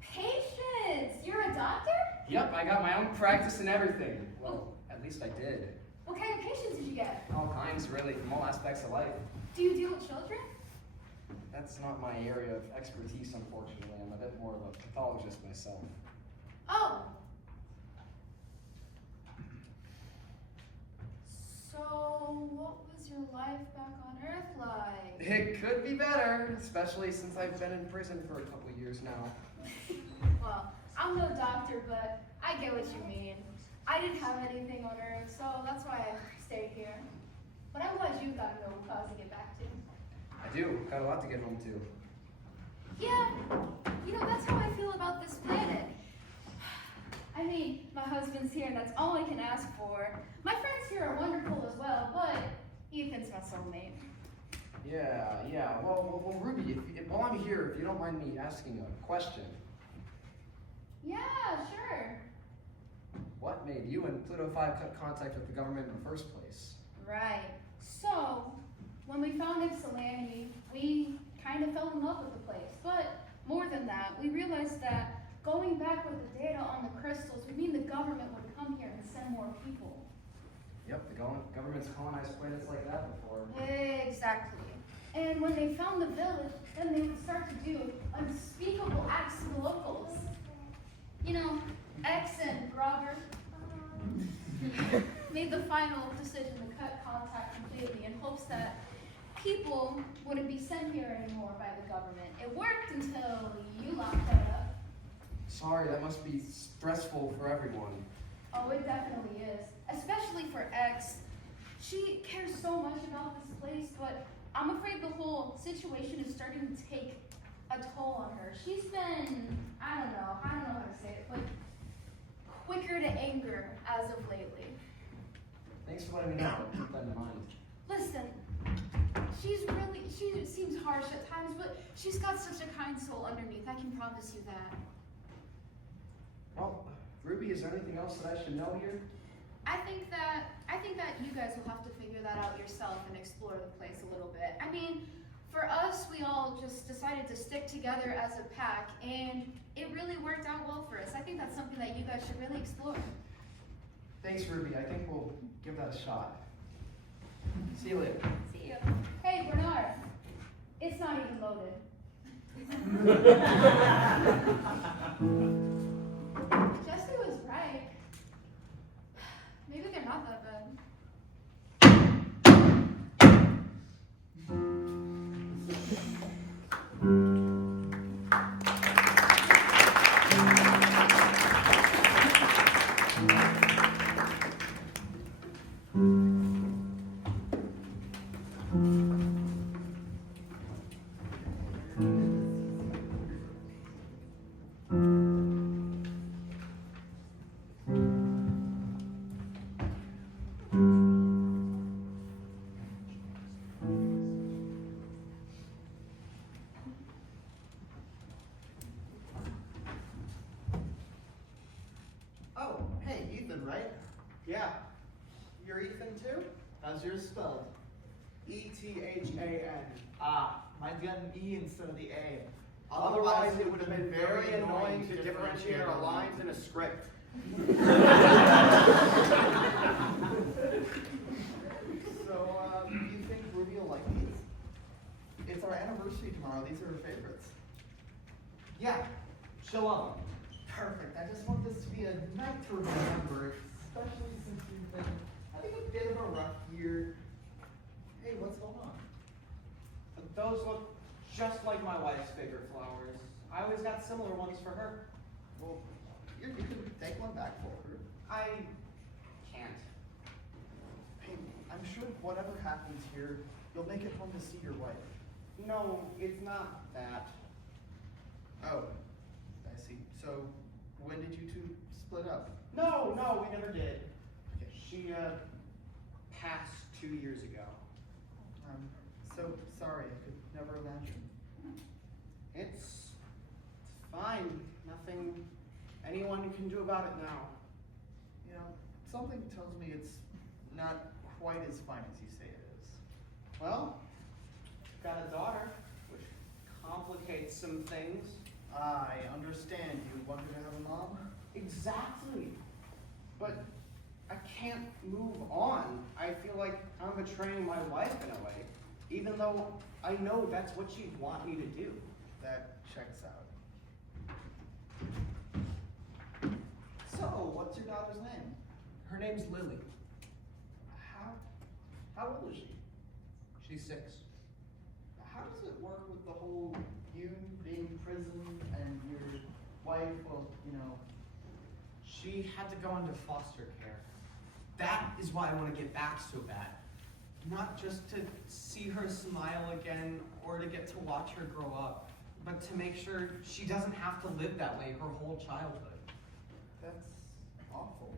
Patience! You're a doctor? Yep, I got my own practice and everything. Well, at least I did. What kind of patients did you get? All kinds, really, from all aspects of life. Do you deal with children? That's not my area of expertise, unfortunately. I'm a bit more of a pathologist myself. Oh. So, what was your life back on Earth like? It could be better, especially since I've been in prison for a couple years now. Well, I'm no doctor, but I get what you mean. I didn't have anything on Earth, so that's why I stayed here. But I'm glad you got no cause to get back to. I do. Got a lot to get home to. Yeah, you know, that's how I feel about this planet. I mean, my husband's here, and that's all I can ask for. My friends here are wonderful as well, but Ethan's my soulmate. Yeah. Well, Ruby, while I'm here, if you don't mind me asking a question. Yeah, sure. What made you and Pluto 5 cut contact with the government in the first place? Right. So, when we found Ypsilanti, we kind of fell in love with the place. But more than that, we realized that going back with the data on the crystals would mean the government would come here and send more people. Yep, the government's colonized planets like that before. Exactly. And when they found the village, then they would start to do unspeakable acts to the locals. You know, X and Robert made the final decision to cut contact completely in hopes that people wouldn't be sent here anymore by the government. It worked until you locked that up. Sorry, that must be stressful for everyone. Oh, it definitely is. Especially for X. She cares so much about this place, but I'm afraid the whole situation is starting to take a toll on her. She's been, I don't know how to say it, but quicker to anger as of lately. Thanks for letting me know. I'll keep that in mind. Listen, she seems harsh at times, but she's got such a kind soul underneath. I can promise you that. Well, Ruby, is there anything else that I should know here? I think that you guys will have to figure that out yourself and explore the place a little bit. I mean, for us, we all just decided to stick together as a pack, and it really worked out well for us. I think that's something that you guys should really explore. Thanks, Ruby. I think we'll give that a shot. See you later. See you. Hey, Bernard. It's not even loaded. Jesse was right. Maybe they're not that bad. Oh, hey, Ethan, right? Yeah. You're Ethan too? How's yours spelled? E-T-H-A-N. Ah, mine's got an E instead of the A. Otherwise, it would have been very annoying to differentiate our lines in a script. So, do you think Ruby will like these? It's our anniversary tomorrow. These are her favorites. Yeah, she'll love them. Perfect. I just want this to be a night to remember, especially since we've been having a bit of a rough year. Hey, what's going on? Those look just like my wife's favorite flowers. I always got similar ones for her. Well, you can take one back for her. I can't. Hey, I'm sure whatever happens here, you'll make it home to see your wife. No, it's not that. Oh, I see. So, when did you two split up? No, we never did. Okay. She, passed 2 years ago. I'm so sorry. I could never imagine. It's fine. anyone can do about it now. You know, something tells me it's not quite as fine as you say it is. Well, got a daughter, which complicates some things. I understand you wanted to have a mom. Exactly. But I can't move on. I feel like I'm betraying my wife in a way, even though I know that's what she'd want me to do. That checks out. So, what's your daughter's name? Her name's Lily. How old is she? She's 6. How does it work with the whole you being in prison and your wife, well, you know? She had to go into foster care. That is why I want to get back so bad. Not just to see her smile again or to get to watch her grow up, but to make sure she doesn't have to live that way her whole childhood. That's awful.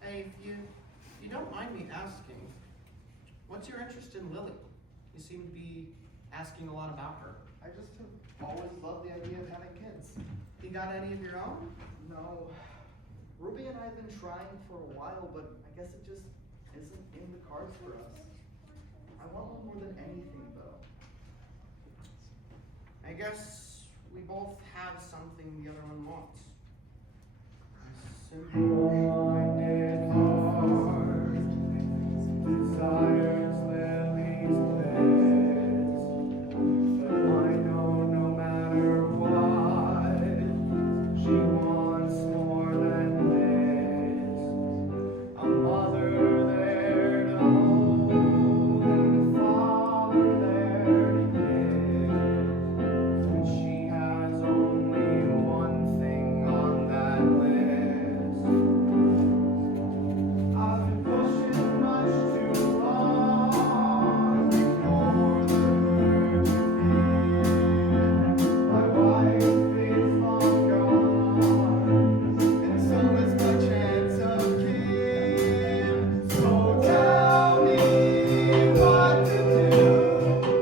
Hey, if you don't mind me asking, what's your interest in Lily? You seem to be asking a lot about her. I just have always loved the idea of having kids. You got any of your own? No. Ruby and I have been trying for a while, but I guess it just isn't in the cards for us. I want one more than anything, though. I guess we both have something the other one wants. Simple-minded heart desires Lily's bliss, but I know no matter what, she wants more than this. A mother there to hold and a father there to kiss, and she has only one thing on that list. I've been pushing much too long, ignore the hurt within. My wife is long gone, and so is my chance of kin. So tell me what to do,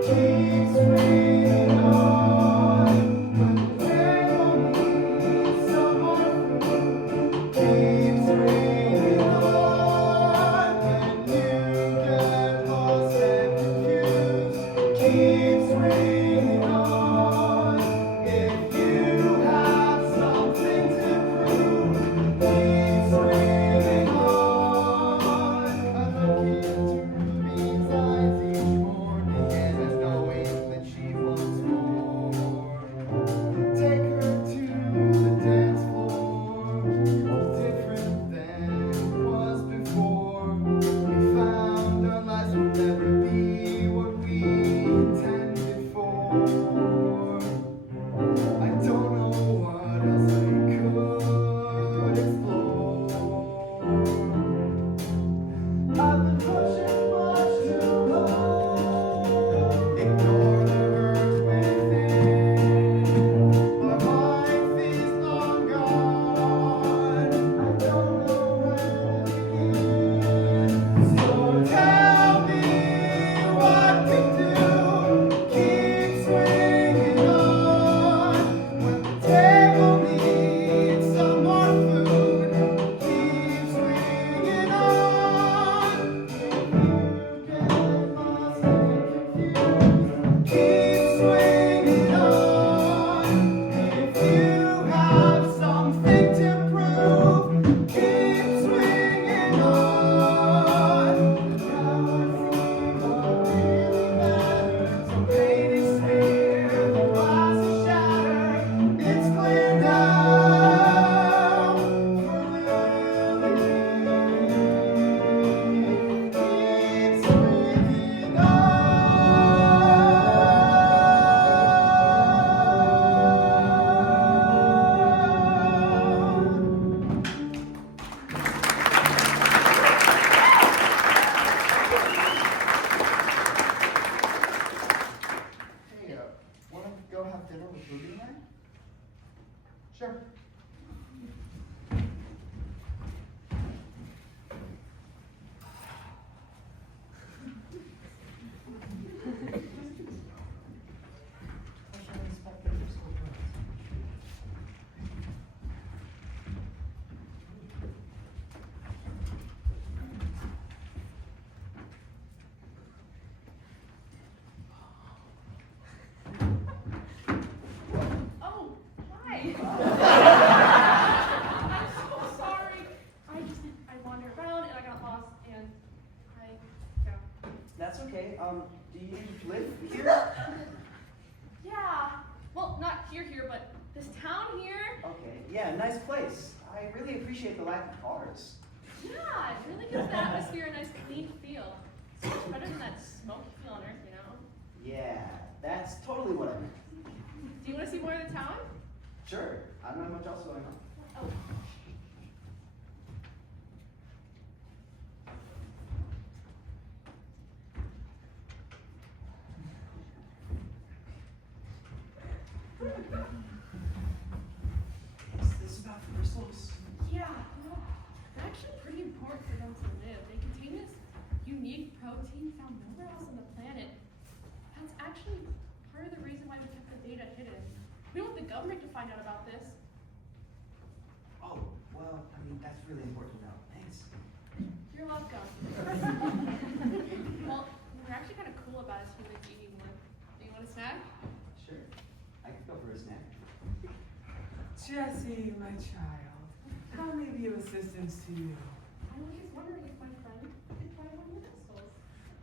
keep swinging on. When they don't need some more food, keep swinging on. When you get lost and confused, keep swinging on. If you have something to prove, keep swinging on. I look into Ruby's eyes each morning, and there's knowing that she wants more. Take her to the dance floor, different than it was before. We found our lives will never be what we intended for. I don't know what else I could explore. I've been pushing much too long, ignore the hurt within. My wife is long gone, I don't know where to begin. So tell me what to do, keep swinging on. When the table needs some more food, keep swinging on. If you get lost and confused, keep swinging on. If you have something to prove, keep swinging on. The hours seem to really matter. So pain is here, the glass is shattered. It's clear now for Lily. Keep swinging on. Hey, wanna go have dinner with Ruby tonight? Sure. Hi. I'm so sorry. I wandered around and I got lost and yeah. That's okay. Do you live here? Yeah. Well, not here, but this town here. Okay. Yeah, nice place. I really appreciate the lack of cars. Yeah, it really gives the atmosphere a nice clean feel. So much better than that smoky feel on Earth, you know? Yeah, that's totally what I meant. Do you want to see more of the town? Sure. I don't have much else going on. Oh. Is this about crystals? Yeah, they're actually pretty important for them to live. They contain this unique protein found nowhere else on the planet. That's actually part of the reason why we kept the data hidden. We want the government to find out about this. Oh, well, I mean, that's really important to know. Thanks. You're welcome. Well, we're actually kind of cool about us here at eating one. Do you want a snack? Sure. I could go for a snack. Jessie, my child, how may I be of assistance to you? I was just wondering if my friend could try one of your crystals.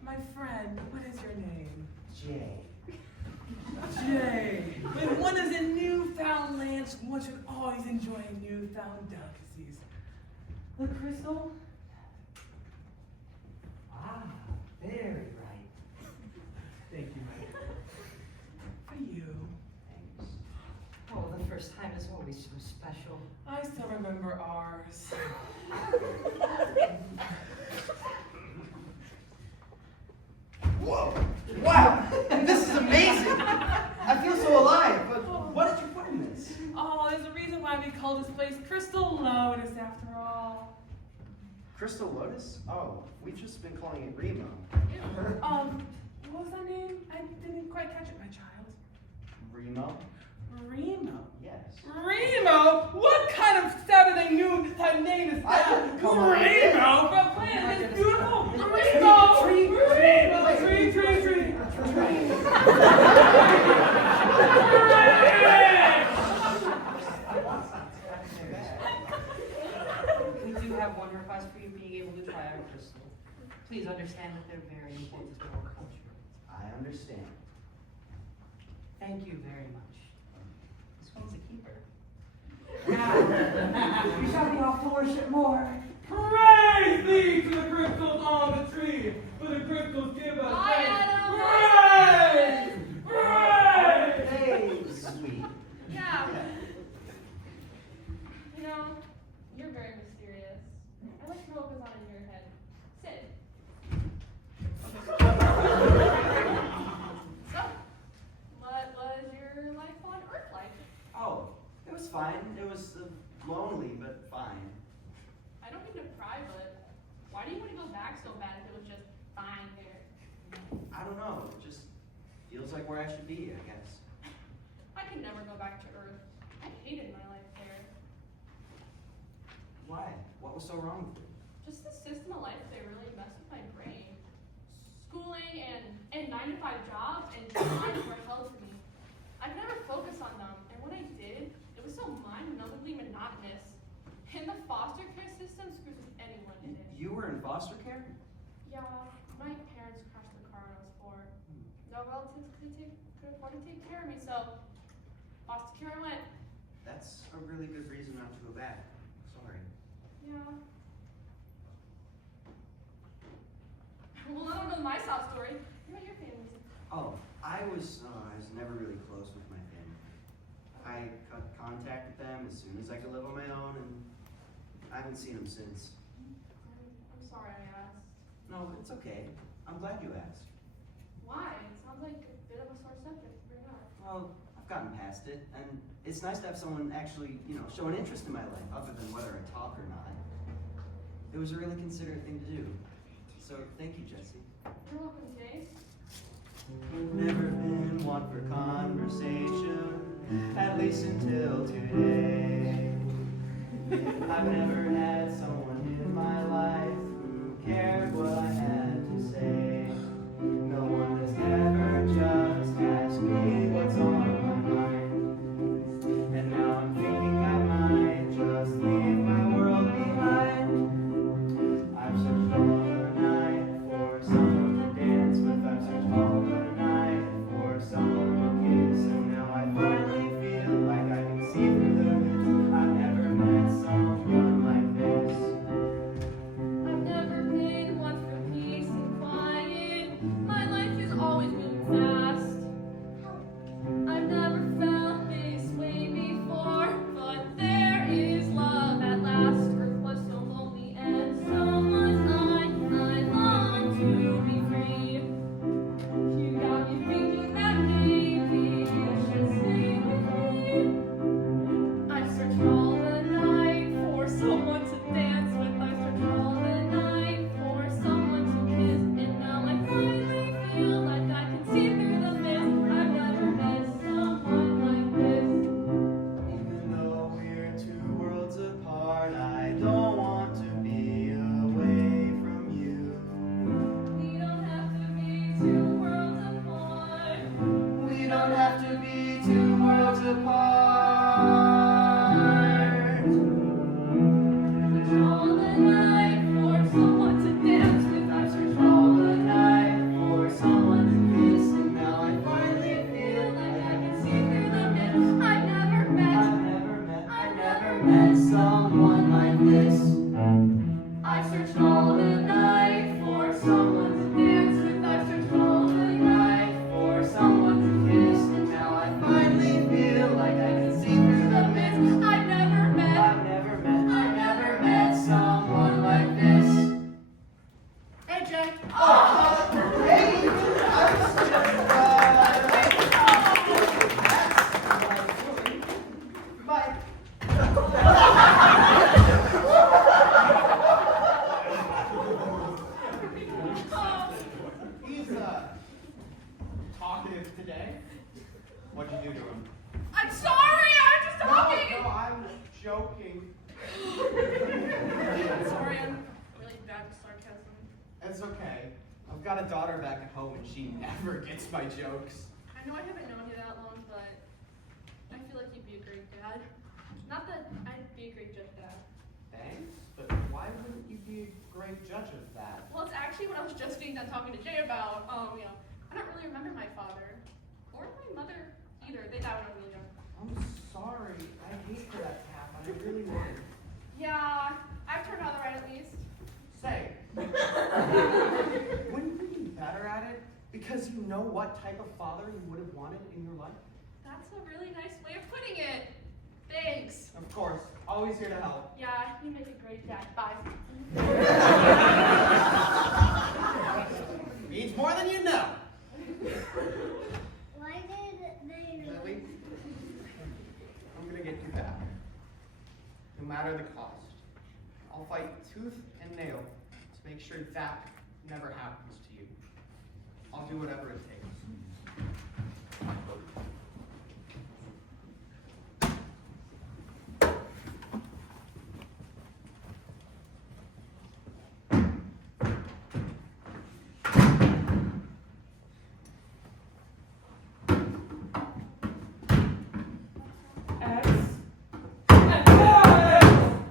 My friend, what is your name? Jay. Jay. When one is in Newfoundland, one should always enjoy newfound delicacies. The crystal? Ah, very right. Thank you, my friend. For you. Thanks. Oh, the first time is always so special. I still remember ours. Whoa! Wow! This is amazing! I feel so alive, but what did you put in this? Oh, there's a reason why we call this place Crystal Lotus after all. Crystal Lotus? Oh, we've just been calling it Remo. What was that name? I didn't quite catch it, my child. Remo? Remo. Yes. Remo? What kind of Saturday noon type name is that? Come on. Remo? But planet is beautiful. Remo. Tree. Remo. Tree. We do have one request for you being able to try our crystal. Please understand that they're very important to our culture. I understand. Thank you very much. This one's a keeper. Now, We shall be off to worship more. praise be to the crystals on the tree, for the crystals give us Bye, faith. Adam. Praise! Hey, sweet. Yeah. You know, you're very mysterious. I like to know what goes on in your head. Sit. So, what was your life on Earth like? Oh, it was fine. It was lonely, but fine. I don't mean to pry, but why do you want to go back so bad if it was just fine there? I don't know. It just feels like where I should be, I guess. I could never go back to Earth. I hated my life there. Why? What was so wrong with it? Just the system of life there really messed with my brain. Schooling and 9-to-5 jobs and deadlines were hell to me. I could never focus on them, and when I did, it was so mind-numbingly monotonous. And the foster care system screws with anyone in it. You were in foster care? Yeah, my parents crashed the car when I was 4. No relatives could afford to take care of me, so foster care I went. That's a really good reason not to go back. Sorry. Yeah. Well, I don't know my sob story. What about your family? Oh, I was never really close with my family. I cut contact with them as soon as I could live on my own, and I haven't seen them since. I'm sorry I asked. No, it's okay. I'm glad you asked. Why? It sounds like a bit of a sore subject to bring up. Well, I've gotten past it, and it's nice to have someone actually, show an interest in my life, other than whether I talk or not. It was a really considerate thing to do. So, thank you, Jesse. You're welcome, Jay. Never been one for conversation, at least until today. I've never had someone in my life who cared what I had to say. No one has ever just asked me what's on my mind. And now I'm joking. Sorry, I'm really bad with sarcasm. It's okay. I've got a daughter back at home and she never gets my jokes. I know I haven't known you that long, but I feel like you'd be a great dad. Not that I'd be a great judge of that. Thanks, but why wouldn't you be a great judge of that? Well, it's actually what I was just getting done talking to Jay about. I don't really remember my father. Or my mother either. They died when I was really young. I'm sorry. I hate for that to happen. I really would. Yeah, I've turned out right at least. Say, wouldn't you be better at it? Because you know what type of father you would have wanted in your life? That's a really nice way of putting it. Thanks. Of course. Always here to help. Yeah, you make a great dad. Bye. Means more than you know. Why did they Lily, I'm gonna get you back. No matter the cost. I'll fight tooth and nail to make sure that never happens to you. I'll do whatever it takes.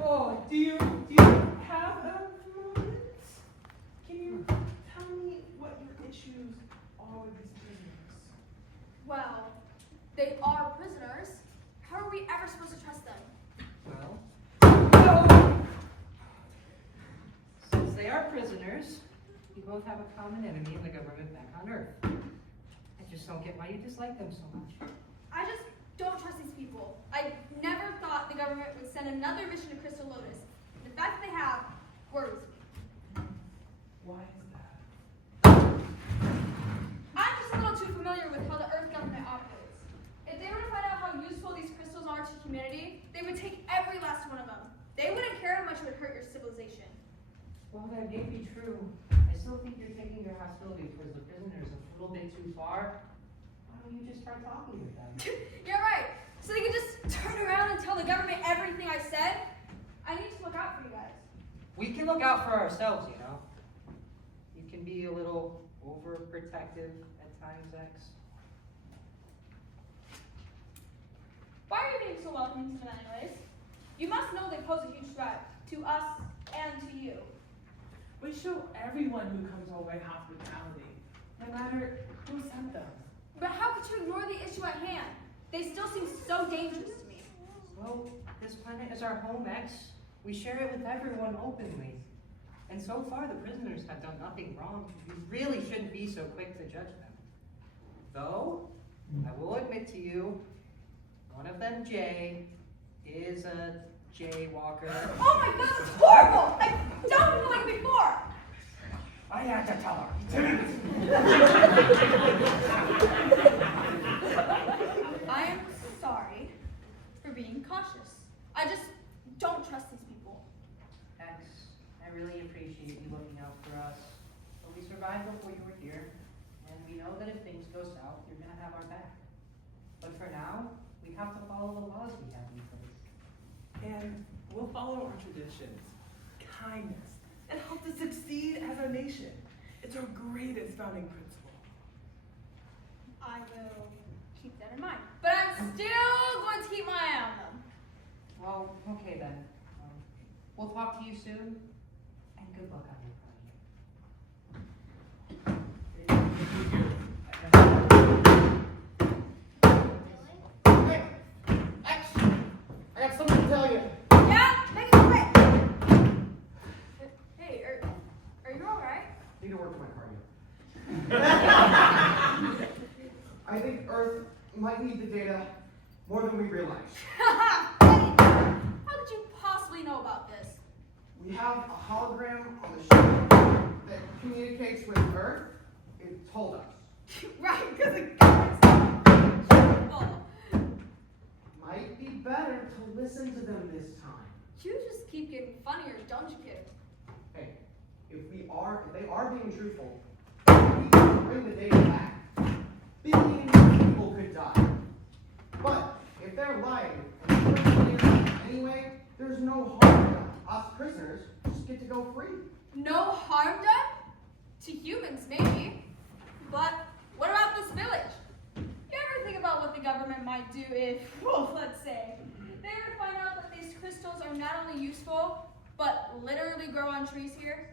Oh, do you have a moment? Can you tell me what your issues are with these prisoners? Well, they are prisoners. How are we ever supposed to trust them? Well, since they are prisoners, you both have a common enemy in the government back on Earth. I just don't get why you dislike them so much. I just don't trust these people. I never thought the government would send another mission to Crystal Lotus. The fact that they have worries me. Why is that? I'm just a little too familiar with how the Earth government operates. If they were to find out how useful these crystals are to humanity, they would take every last one of them. They wouldn't care how much it would hurt your civilization. Well, that may be true. I still think you're taking your hostility towards the prisoners a little bit too far. Why don't you just try talking with them? You're right. So they can just turn around and tell the government everything I said? I need to look out for you guys. We can look out for ourselves, you know. You can be a little overprotective at times, X. Why are you being so welcoming to them anyways? You must know they pose a huge threat to us and to you. We show everyone who comes our way hospitality, no matter who sent them. But how could you ignore the issue at hand? They still seem so dangerous to me. Well, this planet is our home, X. We share it with everyone openly. And so far, the prisoners have done nothing wrong. You really shouldn't be so quick to judge them. Though, I will admit to you, one of them, Jay, is a jaywalker. Oh my god, that's horrible! I don't feel like before! I had to tell her. I am sorry for being cautious. I just don't trust these people. X, I really appreciate you looking out for us. But we survived before you were here, and we know that if things go south, you're gonna have our back. But for now, we have to follow the laws we have in place. And we'll follow our traditions, kindness, and hope to succeed as a nation. It's our greatest founding principle. I will keep that in mind. But I'm still going to keep my eye on them. Well, okay then. We'll talk to you soon, and good luck on your project. Hey, X, I got something to tell you. Yeah? Make it quick! Hey, are you alright? Need to work on my cardio. I think Earth might need the data more than we realize. How could you possibly know about this? We have a hologram on the ship that communicates with Earth. It told us. Right, because the government's terrible. Might be better to listen to them this time. You just keep getting funnier, don't you, kid? Hey, if they are being truthful, we can bring the data back. Billions of people could die. But if they're lying and we're anyway, There's no harm done. Us prisoners just get to go free. No harm done? To humans, maybe. But what about this village? You ever think about what the government might do if, well, let's say, they were to find out that these crystals are not only useful, but literally grow on trees here?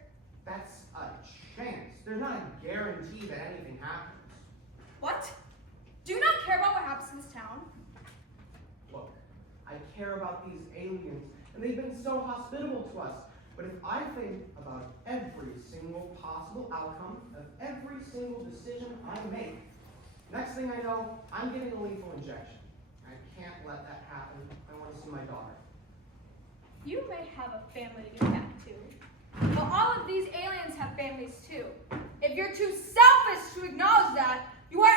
That's a chance. There's not a guarantee that anything happens. What? Do you not care about what happens in this town? Look, I care about these aliens, and they've been so hospitable to us. But if I think about every single possible outcome of every single decision I make, next thing I know, I'm getting a lethal injection. I can't let that happen. I want to see my daughter. You may have a family to get back to, but all of these aliens have families too. If you're too selfish to acknowledge that, you are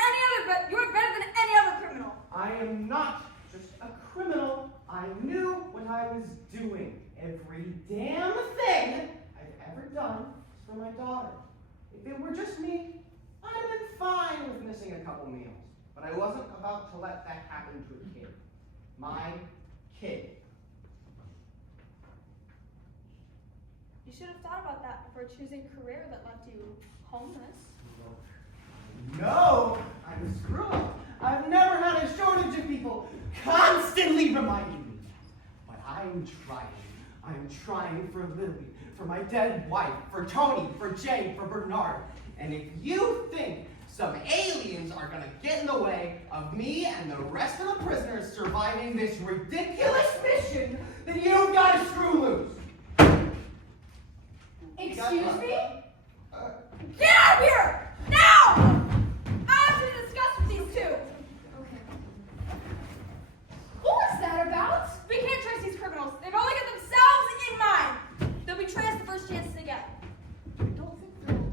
better than any other criminal. I am not just a criminal. I knew what I was doing. Every damn thing I've ever done is for my daughter. If it were just me, I'd have been fine with missing a couple meals. But I wasn't about to let that happen to a kid. My kid. You should have thought about that before choosing a career that left you homeless. No, I'm a screw-up. I've never had a shortage of people constantly reminding me that. But I'm trying. I'm trying for Lily, for my dead wife, for Tony, for Jay, for Bernard. And if you think some aliens are gonna get in the way of me and the rest of the prisoners surviving this ridiculous mission, then you've got to screw loose. Excuse me? Get out of here! Now! I have to discuss with these two. Okay. What was that about? We can't trust these criminals. They've only got themselves in mind. They'll betray us the first chance they get.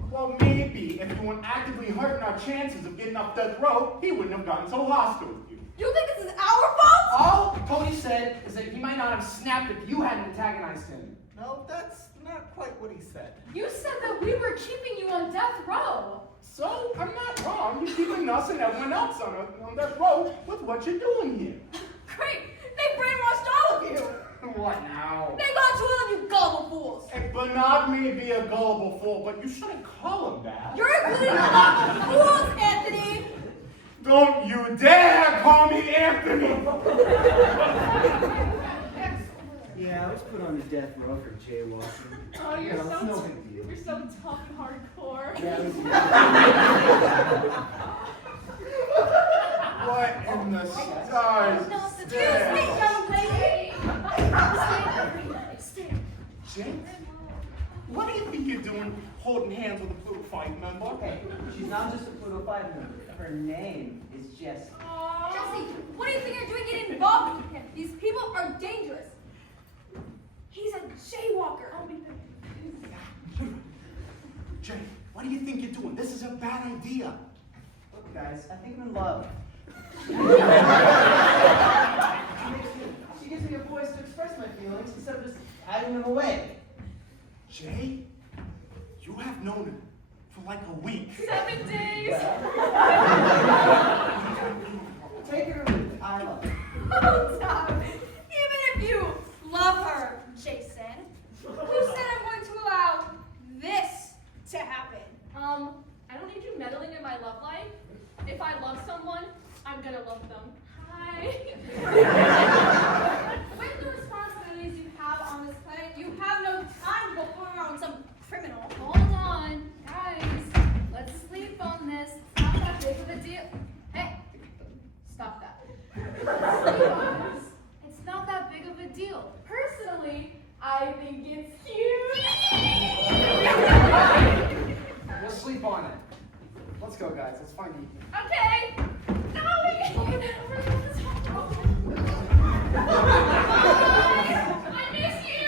Well, maybe if you weren't actively hurting our chances of getting off death row, he wouldn't have gotten so hostile with you. You think this is our fault? All Tony said is that he might not have snapped if you hadn't antagonized him. No, that's not quite what he said. You said that we were keeping you on death row. So, I'm not wrong. You're keeping us and everyone else on death row with what you're doing here. Great! They brainwashed all of you! What now? They got to all of you gullible fools! Hey, Bernard may be a gullible fool, but you shouldn't call him that. You're including the fools, Anthony! Don't you dare call me Anthony! Yeah, I was put on the death row for jaywalking. Oh, you're It's so no big deal. you're so tough and hardcore. Yeah, it was- What in the stars? Excuse me, young lady! James, what do you think you're doing holding hands with a Pluto 5 member? Hey, she's not just a Pluto 5 member. Her name is Jessie. Jesse, what do you think you're doing getting involved with him? These people are dangerous. He's a jaywalker. Jay, what do you think you're doing? This is a bad idea. Look, guys, I think I'm in love. She gives me a voice to express my feelings instead of just hiding them away. Jay, you have known him for like a week. 7 days. Take it or leave it. I love her. Oh, stop. Even if you love her, Jason, who said I'm going to allow this to happen? I don't need you meddling in my love life. If I love someone, I'm gonna love them. Hi. With the responsibilities you have on this planet, you have no time to go fooling around with some criminal. Hold on, guys. Let's sleep on this. It's not that big of a deal. Hey, stop that. Let's sleep on this. It's not that big of a deal. Personally, I think it's cute. We'll sleep on it. Let's go, guys. Let's find Ethan. Okay. No, I miss you.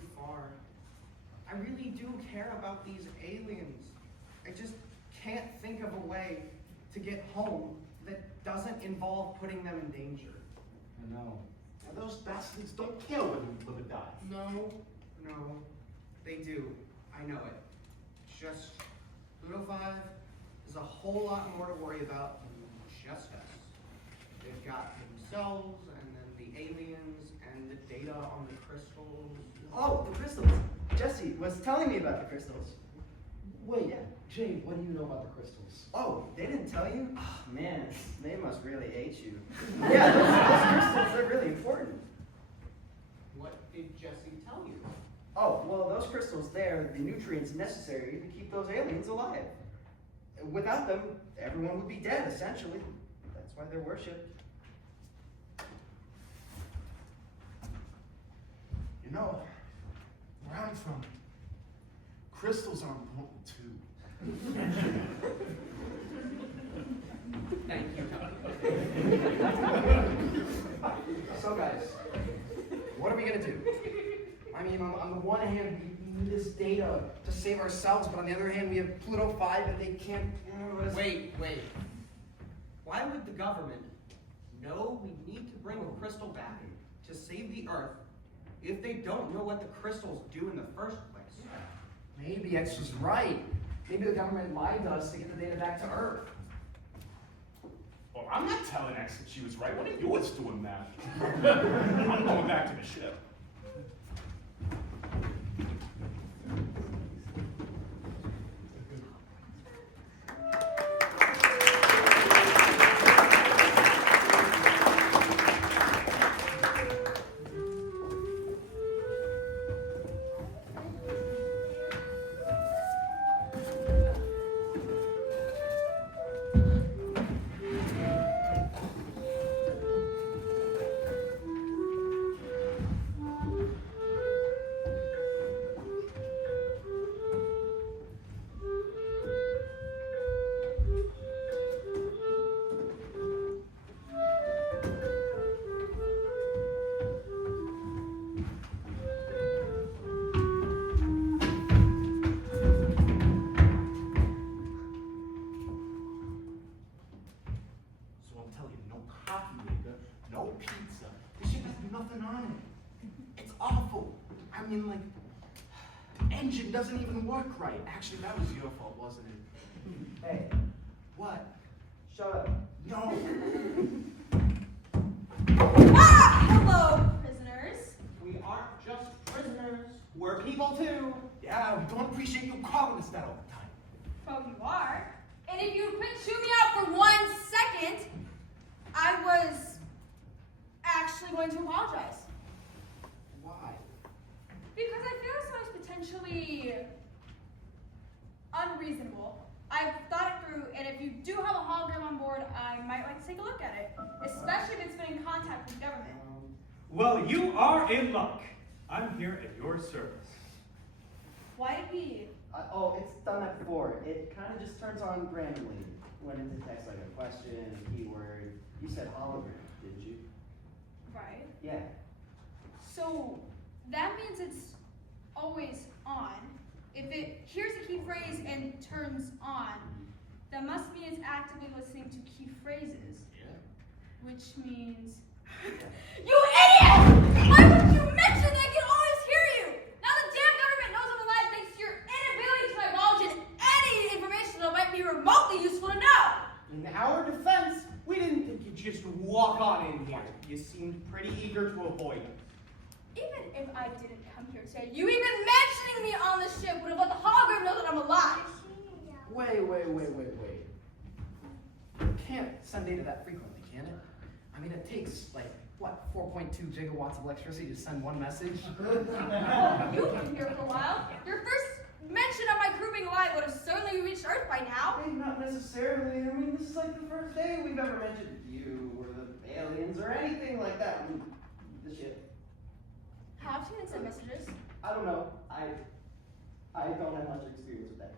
too far. I really do care about these aliens. I just can't think of a way to get home that doesn't involve putting them in danger. I know. And those bastards don't care whether we live or die. No, they do. I know it. Just Pluto 5 is a whole lot more to worry about than just us. They've got themselves, and then the aliens, and the data on the crystals. Oh, the crystals. Jesse was telling me about the crystals. Wait, Yeah. Jay, what do you know about the crystals? Oh, they didn't tell you? Oh, man, they must really hate you. Yeah, those crystals, they're really important. What did Jesse tell you? Oh, well, those crystals, they're the nutrients necessary to keep those aliens alive. Without them, everyone would be dead, essentially. That's why they're worshipped. You know, where I'm from, crystals are important too. Thank you. So guys, what are we gonna do? I mean, on the one hand, we need this data to save ourselves, but on the other hand, we have Pluto 5 and they can't... Wait. Why would the government know we need to bring a crystal back to save the Earth if they don't know what the crystals do in the first place? Maybe X was right. Maybe the government lied to us to get the data back to Earth. Well, I'm not telling X that she was right. What are you doing that? I'm going back to the ship. I mean, like, the engine doesn't even work right. Actually, that was your fault, wasn't it? Hey, What? shut up. No. Ah! Hello, prisoners. We aren't just prisoners. We're people too. Yeah, we don't appreciate you calling us that all the time. Well, you are. And if you quit chewing me out for 1 second, I was actually going to apologize. Why? Because I feel as though it's potentially unreasonable. I've thought it through, and if you do have a hologram on board, I might like to take a look at it, especially if it's been in contact with the government. Well, you are in luck. I'm here at your service. Why did we? Oh, it's done that before. It kind of just turns on randomly when it detects like a question, a keyword. You said hologram, didn't you? Right. Yeah. So that means it's always on. If it hears a key phrase and turns on, that must mean it's actively listening to key phrases. Yeah. Which means... You idiot! Why would you mention that I can always hear you? Now the damn government knows I'm alive thanks to your inability to divulge in any information that might be remotely useful to know. In our defense, we didn't think you'd just walk on in here. You seemed pretty eager to avoid us. Even if I didn't come here today, you even mentioning me on the ship would have let the hologram know that I'm alive. Wait. You can't send data that frequently, can it? I mean, it takes, like, what, 4.2 gigawatts of electricity to send one message? Oh, you've been here for a while. Your first mention of my crew being alive would have certainly reached Earth by now. Hey, not necessarily. I mean, this is like the first day we've ever mentioned you or the aliens or anything like that. I mean, the ship. How often can it send messages? I don't know. I don't have much experience with that.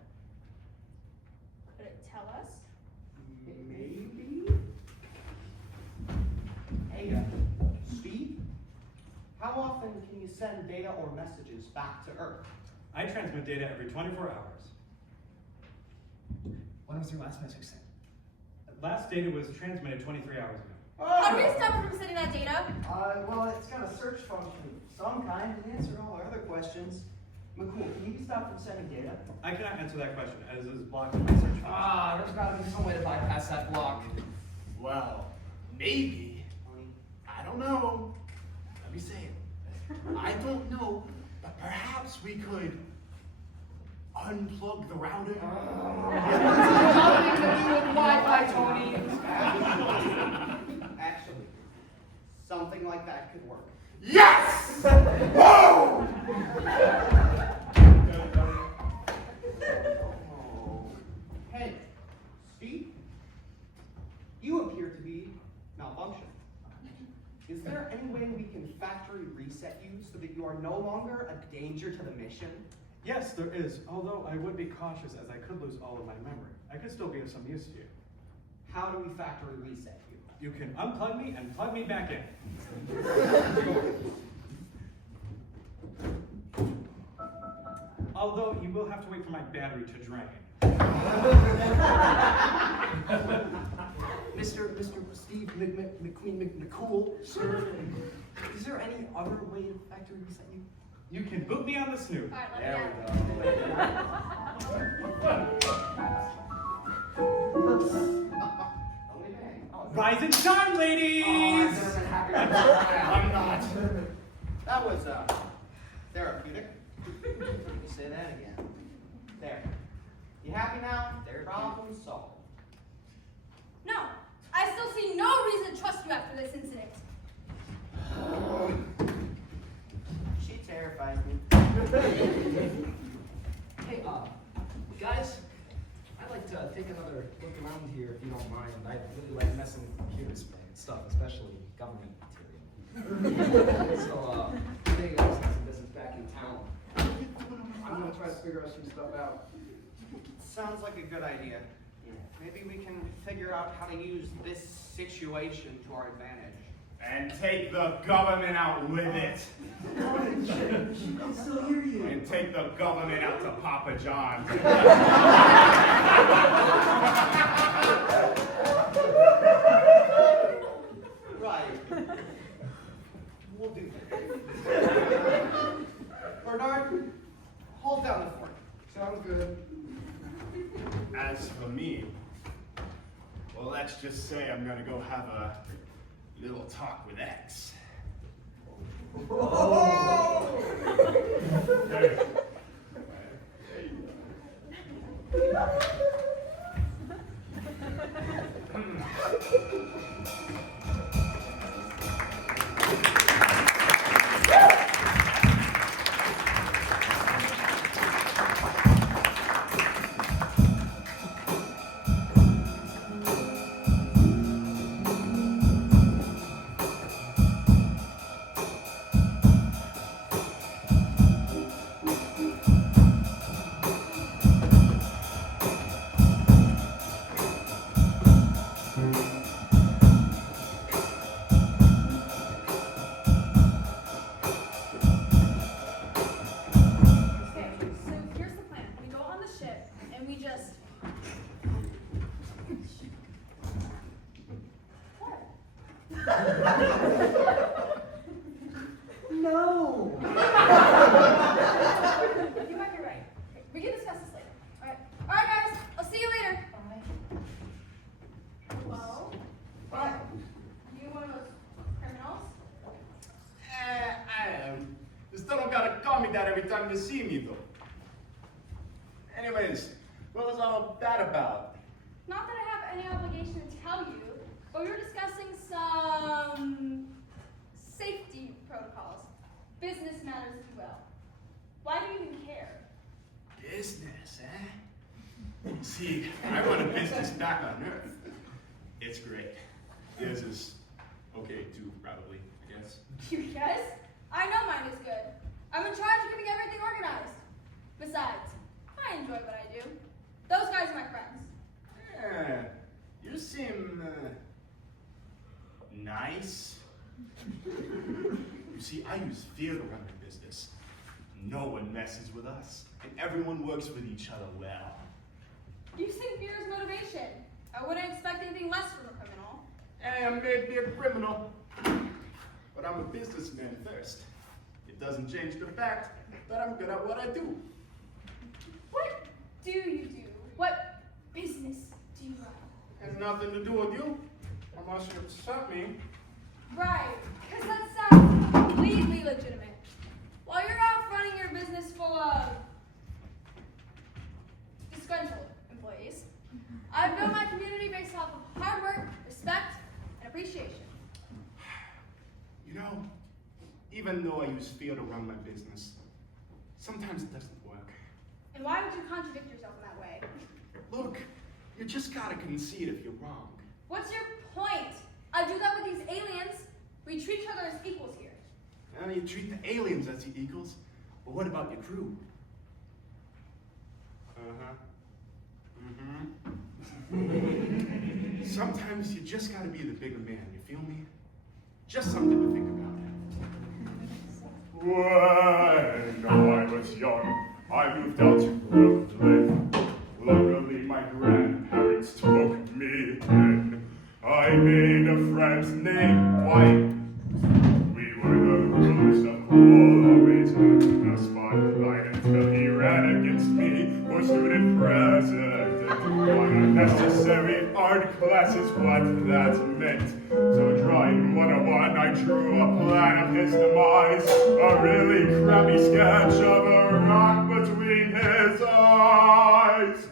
Could it tell us? Maybe? Hey, Steve, how often can you send data or messages back to Earth. I transmit data every 24 hours. When was your last message sent? Last data was transmitted 23 hours ago. How do we stop it from sending that data? Well, it's got a search function of some kind to answer all our other questions. McCool, can you be stopped from sending data? I cannot answer that question, as is blocked in my search function. There's gotta be some way to bypass that block. Well, maybe. I don't know. Let me say it. I don't know, but perhaps we could unplug the router. Nothing to do with Wi-Fi, Tony. Actually, something like that could work. Yes! Whoa! Hey, Steve, you appear to be malfunctioning. Is there any way we can factory reset you so that you are no longer a danger to the mission? Yes, there is, although I would be cautious as I could lose all of my memory. I could still be of some use to you. How do we factory reset you? You can unplug me and plug me back in. Although you will have to wait for my battery to drain. Mr. Steve McCool, sir, is there any other way to factory reset you? You can boot me on the snoot. All right, There Rise and shine, ladies! I've never been happier. I'm not. That was therapeutic. Let me say that again. There. You happy now? Problem solved. No, I still see no reason to trust you after this incident. She terrifies me. Hey, guys, I'd like to take another look around here if you don't mind. I really like messing with computers and stuff, especially government material. So, today I was some business back in town. I'm gonna try to figure out some stuff out. Sounds like a good idea. Maybe we can figure out how to use this situation to our advantage. And take the government out with it. She can still hear you. And take the government out to Papa John's. Right. We'll do that. Bernard, hold down the fort. Sounds good. As for me, well, let's just say I'm gonna go have a little talk with X. Okay, so here's the plan. We go on the ship and we just. What? No! You might be right. We can discuss this later. Alright. Alright, guys. I'll see you later. Hello? What? You one of those criminals? I am. You still don't gotta call me that every time you see me, though. Anyways, what was all that about? Not that I have any obligation to tell you, but we were discussing some safety protocols. Business matters, if you will. Why do you even care? Business, eh? See, I run a business back on Earth. It's great. Yours is okay too, probably, I guess. You guys? I know mine is good. I'm in charge of keeping everything organized. Besides, I enjoy what I do. Those guys are my friends. Yeah, you seem nice. You see, I use fear to run my business. No one messes with us, and everyone works with each other well. You think fear is motivation. I wouldn't expect anything less from a criminal. I may be a criminal, but I'm a businessman first. It doesn't change the fact that I'm good at what I do. What do you do? What business do you run? Has nothing to do with you, unless you upset me. Right, because that sounds completely legitimate. While you're out running your business full of disgruntled employees, I've built my community based off of hard work, respect, and appreciation. You know, even though I use fear to run my business, sometimes it doesn't work. And why would you contradict yourself in that way? Look, you just gotta concede if you're wrong. What's your point? I do that with these aliens. We treat each other as equals here. Well, you treat the aliens as your equals, but what about your crew? Sometimes you just gotta be the bigger man, you feel me? Just something to think about. When I was young, I moved out to Brooklyn. Luckily, my grandparents took me in. I made a friend named White. We were the rulers of all, always in the spotlight until he ran against me for student president. Unnecessary art class is what that meant. So drawing 101, I drew a plan of his demise. A really crappy sketch of a rock between his eyes.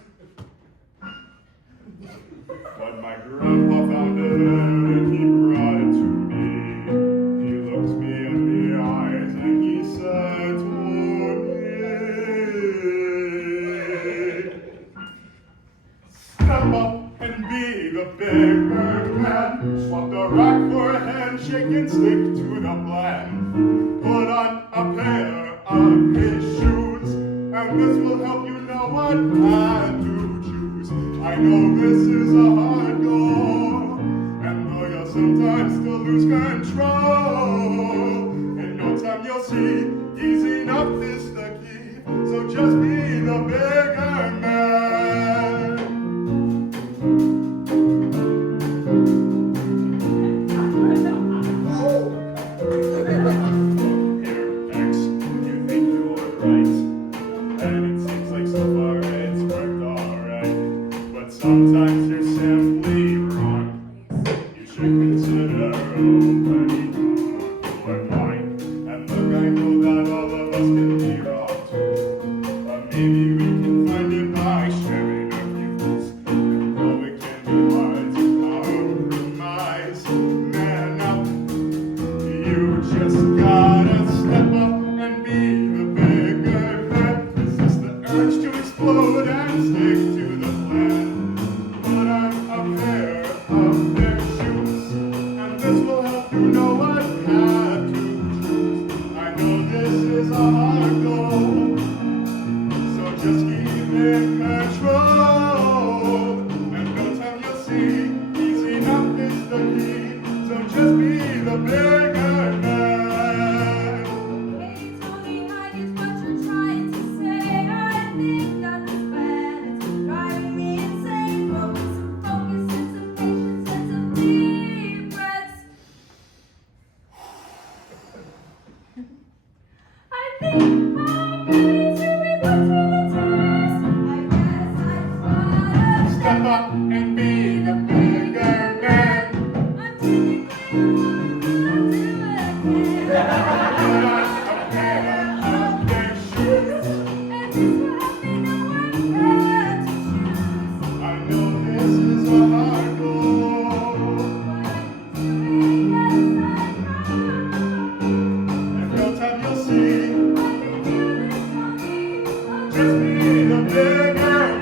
But my grandpa found it and he brought it to me. He looked me in the eyes and he said to me, step up and be the bigger man. Swap the rock for a handshake and stick to the plan. Put on a pair of his shoes, and this will help you know what path to choose. I know this is a hard goal, and though you'll sometimes still lose control, in no time you'll see easy enough is the key. So just be the bigger man. Here, X, you think you're right, and it seems like so far it's worked alright. But sometimes you're simply wrong. You should consider opening your mind. And look, I know that all of us can be wrong too. But maybe we can find it by sharing our views. And though it can be hard to compromise, man up. You just gotta step up and be the bigger man. Resist the urge to explode and stick to the plan. Put on a pair of their shoes, and this will help you know what path to choose. I know this is a hard goal, so just keep in control. And no time you'll see, easy enough is the key. So just be the bigger man. Hey, Tony, I get what you're trying to say. I think that the plan is driving me insane. But with some focus and some patience and some deep breaths, I think I'm ready to be put to the test. I guess I just gotta Step up and be the bigger man. I'm technically a woman, but I'll do what I can. Put on a pair of their shoes. And this will help me know what path to choose. I know this is a hard goal, and no time you'll see. Just be the bigger man.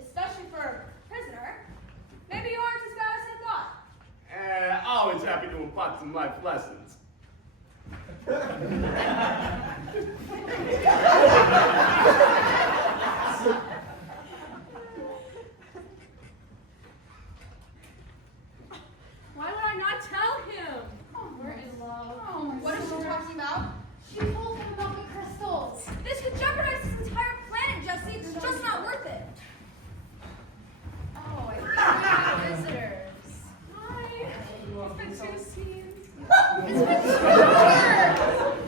Especially for a prisoner. Maybe you aren't as bad as I thought. Always happy to impart some life lessons. Why would I not tell him? Oh, we're in love. What is she talking about? She told him about the crystals. This could jeopardize his entire planet, Jesse. It's just not worth it. Oh, I think we have visitors. Hi. It's been 2 scenes. It's been 2 hours.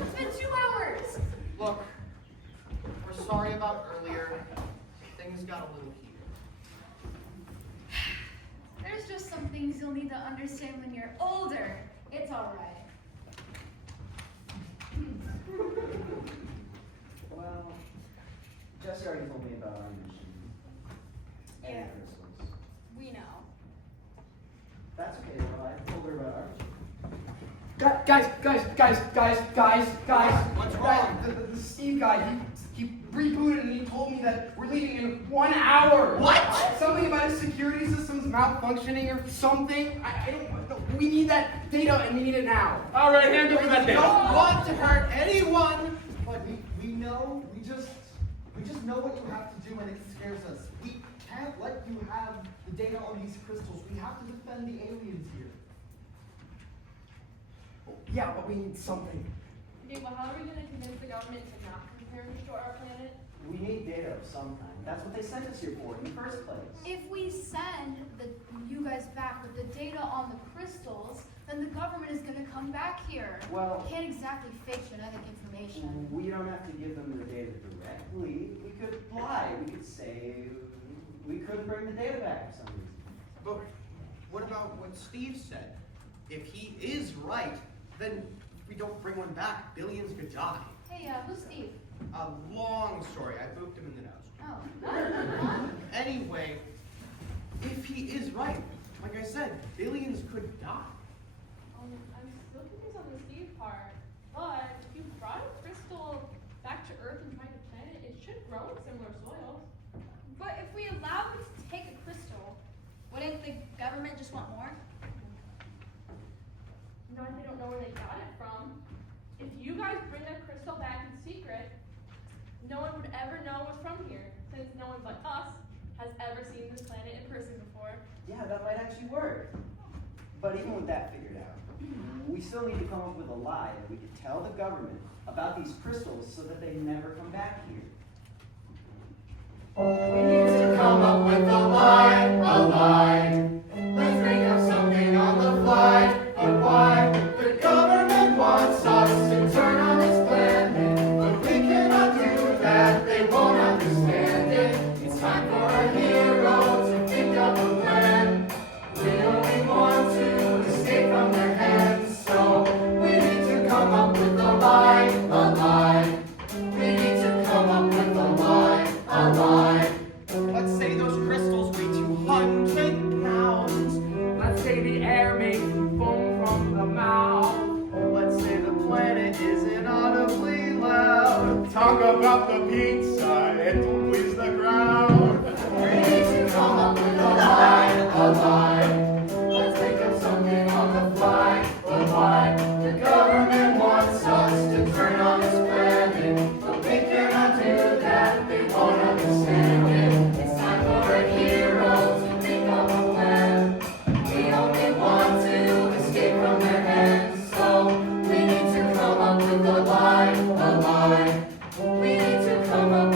It's been 2 hours. Look, we're sorry about earlier. Things got a little heated. There's just some things you'll need to understand when you're older. It's all right. Well, Jesse already told me about our mission. And Yeah. the crystals. We know. That's okay, well, I told her about our mission. Guys. What's wrong? The Steve guy, he rebooted and he told me that we're leaving in 1 hour. What? Something about his security system's malfunctioning or something. I don't know. We need that data and we need it now. All right, hand over that We data. don't want to hurt anyone. But we know, we just know what you have to do and it scares us. We can't let you have the data on these crystals. We have to defend the aliens here. Yeah, but we need something. Okay, well, how are we going to convince the government to not compare and restore our planet? We need data of some kind. That's what they sent us here for in the first place. If we send you guys back with the data on the crystals, then the government is going to come back here. Well- Can't exactly fake genetic information. We don't have to give them the data directly. We could lie. We could say we couldn't bring the data back for some reason. But what about what Steve said? If he is right, then if we don't bring one back, billions could die. Hey, who's Steve? A long story. I booped him in the nose. Oh. Anyway, if he is right, like I said, billions could die. I'm still confused on the Steve part. But if you brought a crystal back to Earth and tried to plant it, it should grow in similar soils. But if we allow them to take a crystal, wouldn't the government just want more? Not if they don't know where they got it from. If you guys bring a crystal back in secret, no one would ever know what's from here, since no one but us has ever seen this planet in person before. Yeah, that might actually work. But even with that figured out, we still need to come up with a lie that we could tell the government about these crystals so that they never come back here. We need to come up with a lie, a lie. Let's think of something on the fly. But why? The government wants us to turn on this planet, but we cannot do that. They won't understand it. It's time for a hero to think of a plan. We only want to escape from their hands, so we need to come up with a lie, a lie. We need to come up with a lie, a lie. Let's say those crystals weigh 200 pounds. Let's say the air makes foam from the mouth. Let's say the planet is inaudibly loud. Talk about the pizza, it don't please the crowd. We need to come up with a lie, a lie. Let's think of something on the fly, but why? The government wants us to turn on this planet, but we cannot do that. They won't understand it. It's time for a hero to think of a plan. We only want to escape from their hands, so we need to come up with a lie, a lie. We need to come up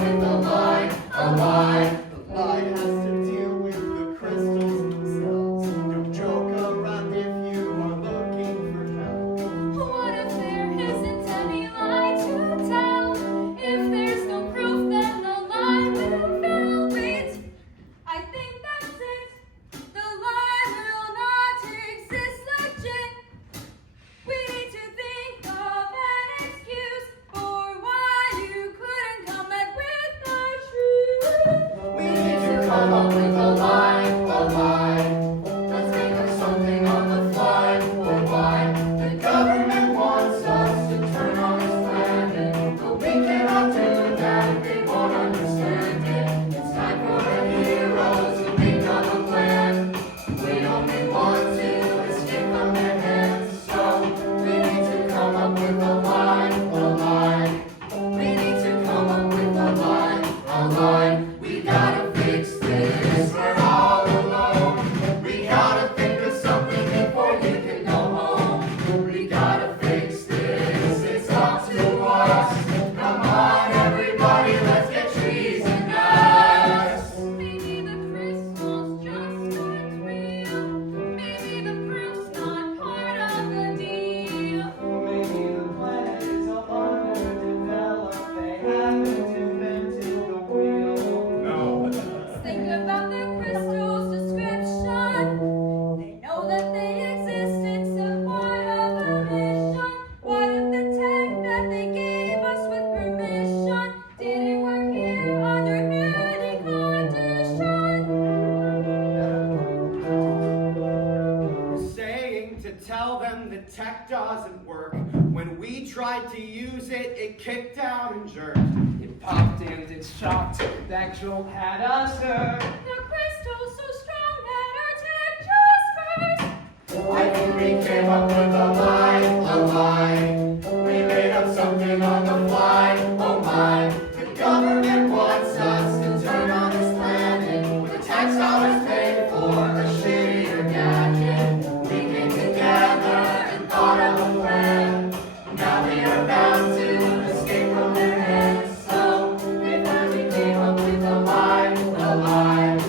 tech doesn't work. When we tried to use it, it kicked out and jerked. It popped and it shocked. That jolt had us hurt. The crystal's so strong that our tech just burst. I think we came up with a lie. We made up something on the fly. Oh my, the government wants us to turn on this planet. With tax dollars paid for a shittier gadget. We came together and thought of a plan. Now we are bound to escape from their hands. So we finally came up with a lie.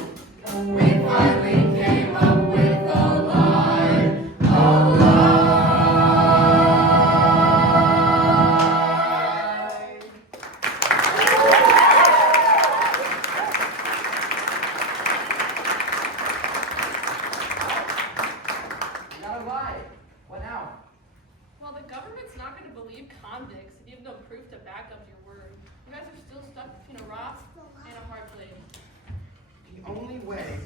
We finally came up with a lie. You gotta lie. What now? Well, the government's not going to believe convicts if you have no proof to back up your word. You guys are still stuck between a rock and a hard place. The only way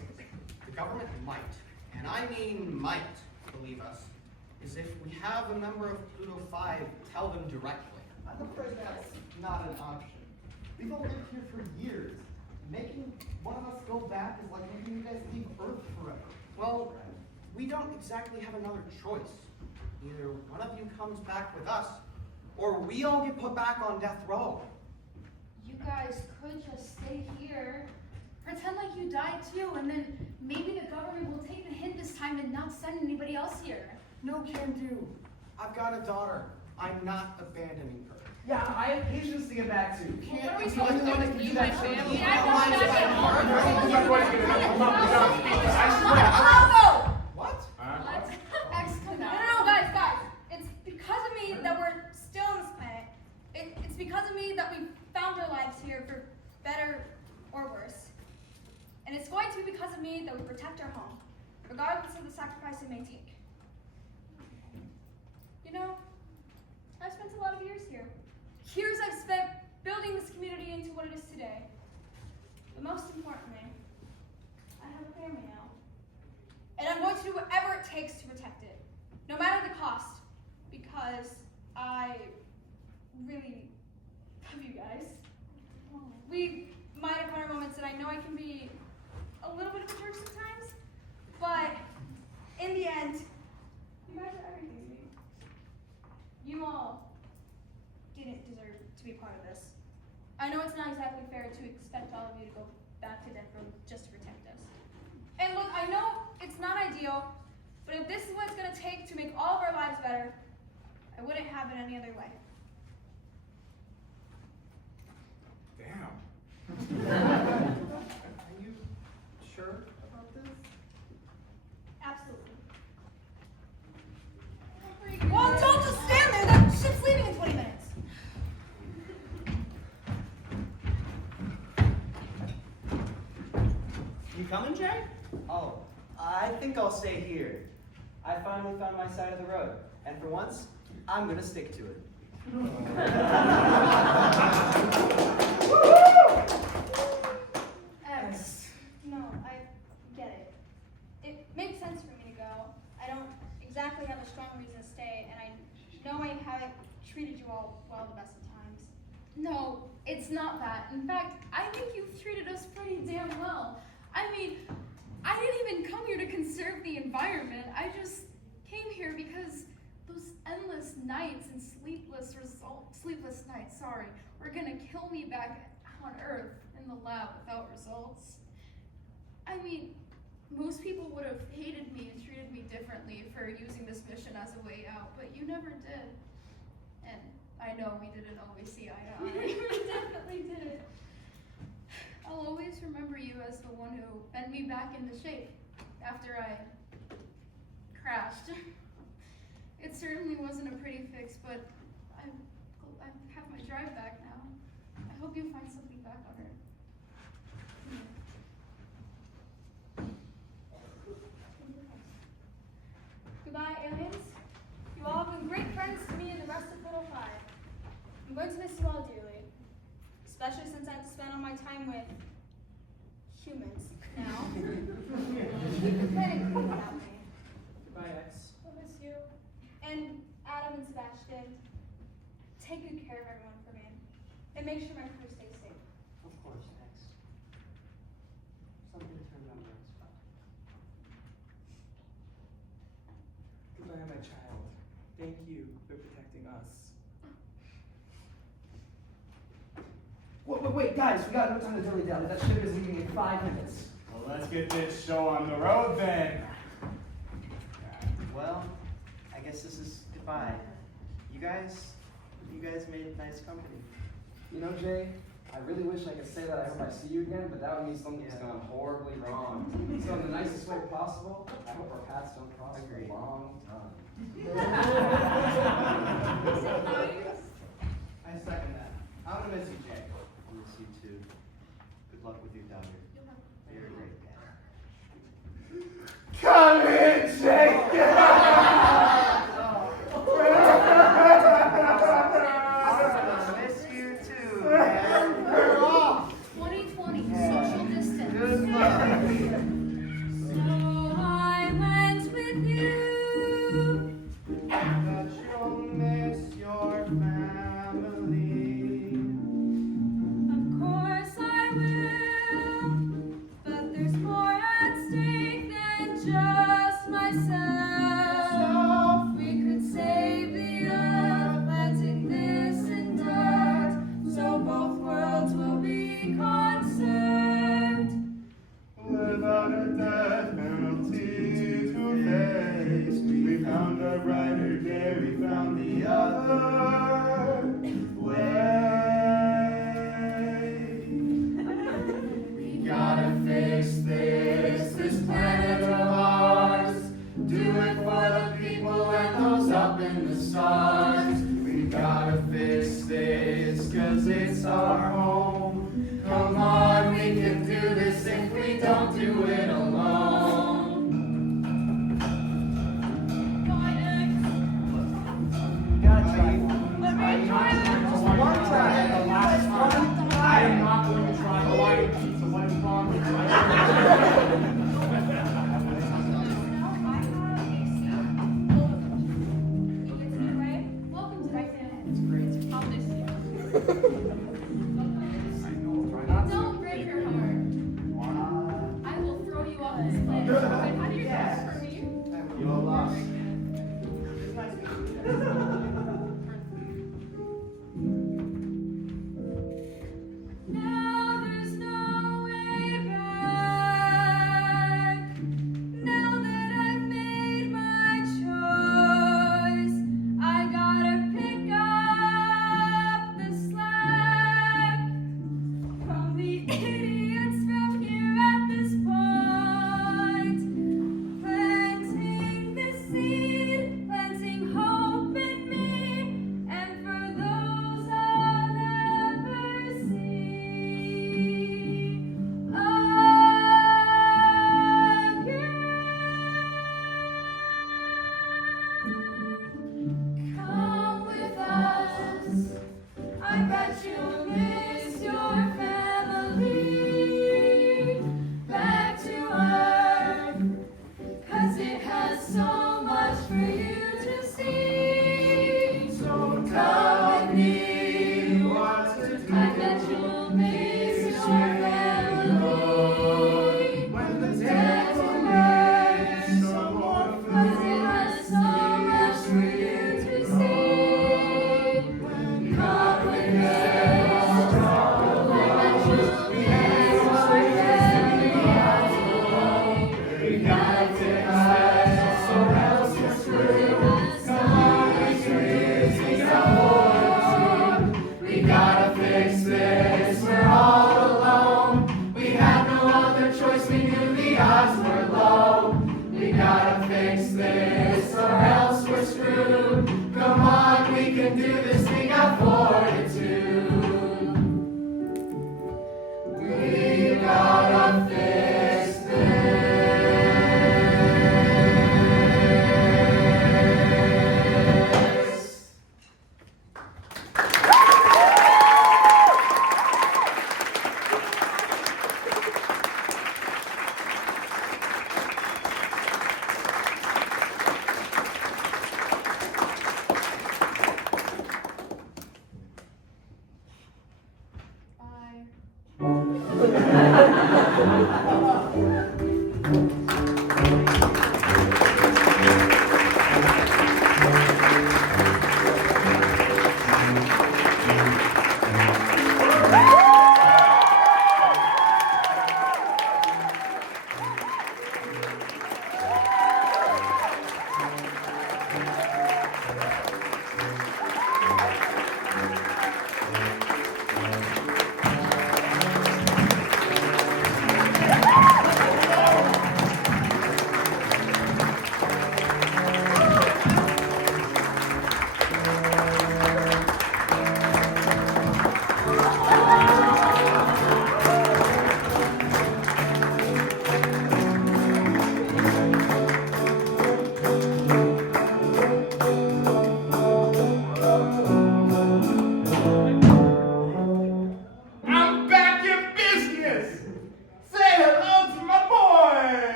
the government might, and I mean might, believe us, is if we have a member of Pluto 5 tell them directly. I'm afraid that's not an option. We've all lived here for years. Making one of us go back is like making you guys leave Earth forever. Well, we don't exactly have another choice. Either one of you comes back with us, or we all get put back on death row. You guys could just stay here, pretend like you died too, and then maybe the government will take the hint this time and not send anybody else here. No can do. I've got a daughter. I'm not abandoning her. Yeah, I have patience to get back to. Can't What are we be supposed like to the do one with that can you, do my that family? for me. I Don't don't mind know. that part. What? No, guys. It's because of me that we're still on this planet. It's because of me that we found our lives here for better or worse. And it's going to be because of me that we protect our home, regardless of the sacrifice it may take. You know, I've spent a lot of years here. Years I've spent building this community into what it is today. But most importantly, I have a family now. And I'm going to do whatever it takes to protect it, no matter the cost, because I really love you guys. We might have had our moments, and I know I can be a little bit of a jerk sometimes, but in the end, you guys are everything to me. You all didn't deserve to be part of this. I know it's not exactly fair to expect all of you to go back to death row just to protect us. And look, I know it's not ideal, but if this is what it's going to take to make all of our lives better, I wouldn't have it any other way. Damn. Are you sure about this? Absolutely. Well, don't just stand there. That ship's leaving in 20 minutes. You coming, Jay? Oh, I think I'll stay here. I finally found my side of the road, and for once, I'm gonna stick to it. No, I get it. It makes sense for me to go. I don't exactly have a strong reason to stay, and I know I haven't treated you all well the best of times. No, it's not that. In fact, I think you've treated us pretty damn well. I mean, I didn't even come here to conserve the environment. I just came here because those endless nights and sleepless nights, were gonna kill me back on Earth in the lab without results. I mean, most people would have hated me and treated me differently for using this mission as a way out, but you never did. And I know we didn't always see eye to eye. We definitely did it. I'll always remember you as the one who bent me back into shape after I crashed. It certainly wasn't a pretty fix, but I have my drive back now. I hope you find something back on Earth. Goodbye, aliens. You all have been great friends to me and the rest of Little 5. I'm going to miss you all dearly, especially since I have to spend all my time with humans now. Keep the planet clean without me. Goodbye, X. I'll miss you. And Ashton. Take good care of everyone for me, and make sure my crew stays safe. Of course, X. Something to remember as well. Goodbye, my child. Thank you for protecting us. Wait, guys, we got no time to dilly dally. That ship is leaving in 5 minutes. Well, let's get this show on the road then. Well, I guess this is goodbye. You guys made nice company. You know, Jay, I really wish I could say that I hope I see you again, but that would mean something's gone horribly wrong. So in the nicest way possible, I hope our paths don't cross for a long time. I second that. I'm gonna miss you, Jay. I miss you too. Good luck with your daughter. You're a great dad. Come in, Jake! I miss you too, man. We're off. 2020, social distance. Good luck. So I went with you. But you'll miss your family. Of course I will. But there's more at stake than just myself. We could save the earth, planting this in dirt, so both worlds will be conserved. Without a death penalty to face, we found a brighter day, we found the other way. We gotta fix this planet of ours. Do it for the people and those up in the stars. We gotta fix this, 'cause it's our home. Come on, we can do this if we don't do it alone. Gotta try one. Let me try this. One time. The last one, I am not going to try Hawaiian pizza. What is wrong with you? Welcome to Titanic. It's great. I'll miss you. I know, try not to. Don't break your heart. I will throw you off this planet. Wait, how do you Yes. dress for me? You're lost. It's nice meeting you. Now there's no way back. Now that I've made my choice, I gotta pick up the slack from the idiots from here at this point. Planting the seed, planting hope in me, and for those I'll never see again. Come with us. I bet you'll miss your family. Back to Earth, 'cause it has so much for you to see. So tell me what to do. I bet you'll miss your family. When the table makes no more 'Cause it food. has so much for you to see. Come with us. I bet you'll miss your family. We gotta take us, or else we're screwed. Come on, let's use these awards. We gotta fix this, we're all alone. We had no other choice, we knew the odds were low. We gotta fix this, or else we're screwed. Come on, we can do this, we got fortitude. We gotta fix this.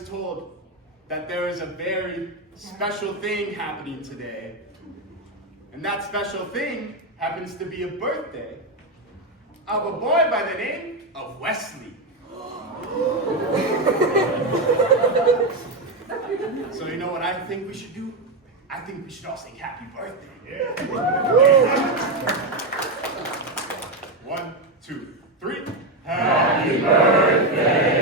was told that there is a very special thing happening today. And that special thing happens to be a birthday of a boy by the name of Wesley. So you know what I think we should do? I think we should all sing happy birthday. Yeah. 1, 2, 3. Happy birthday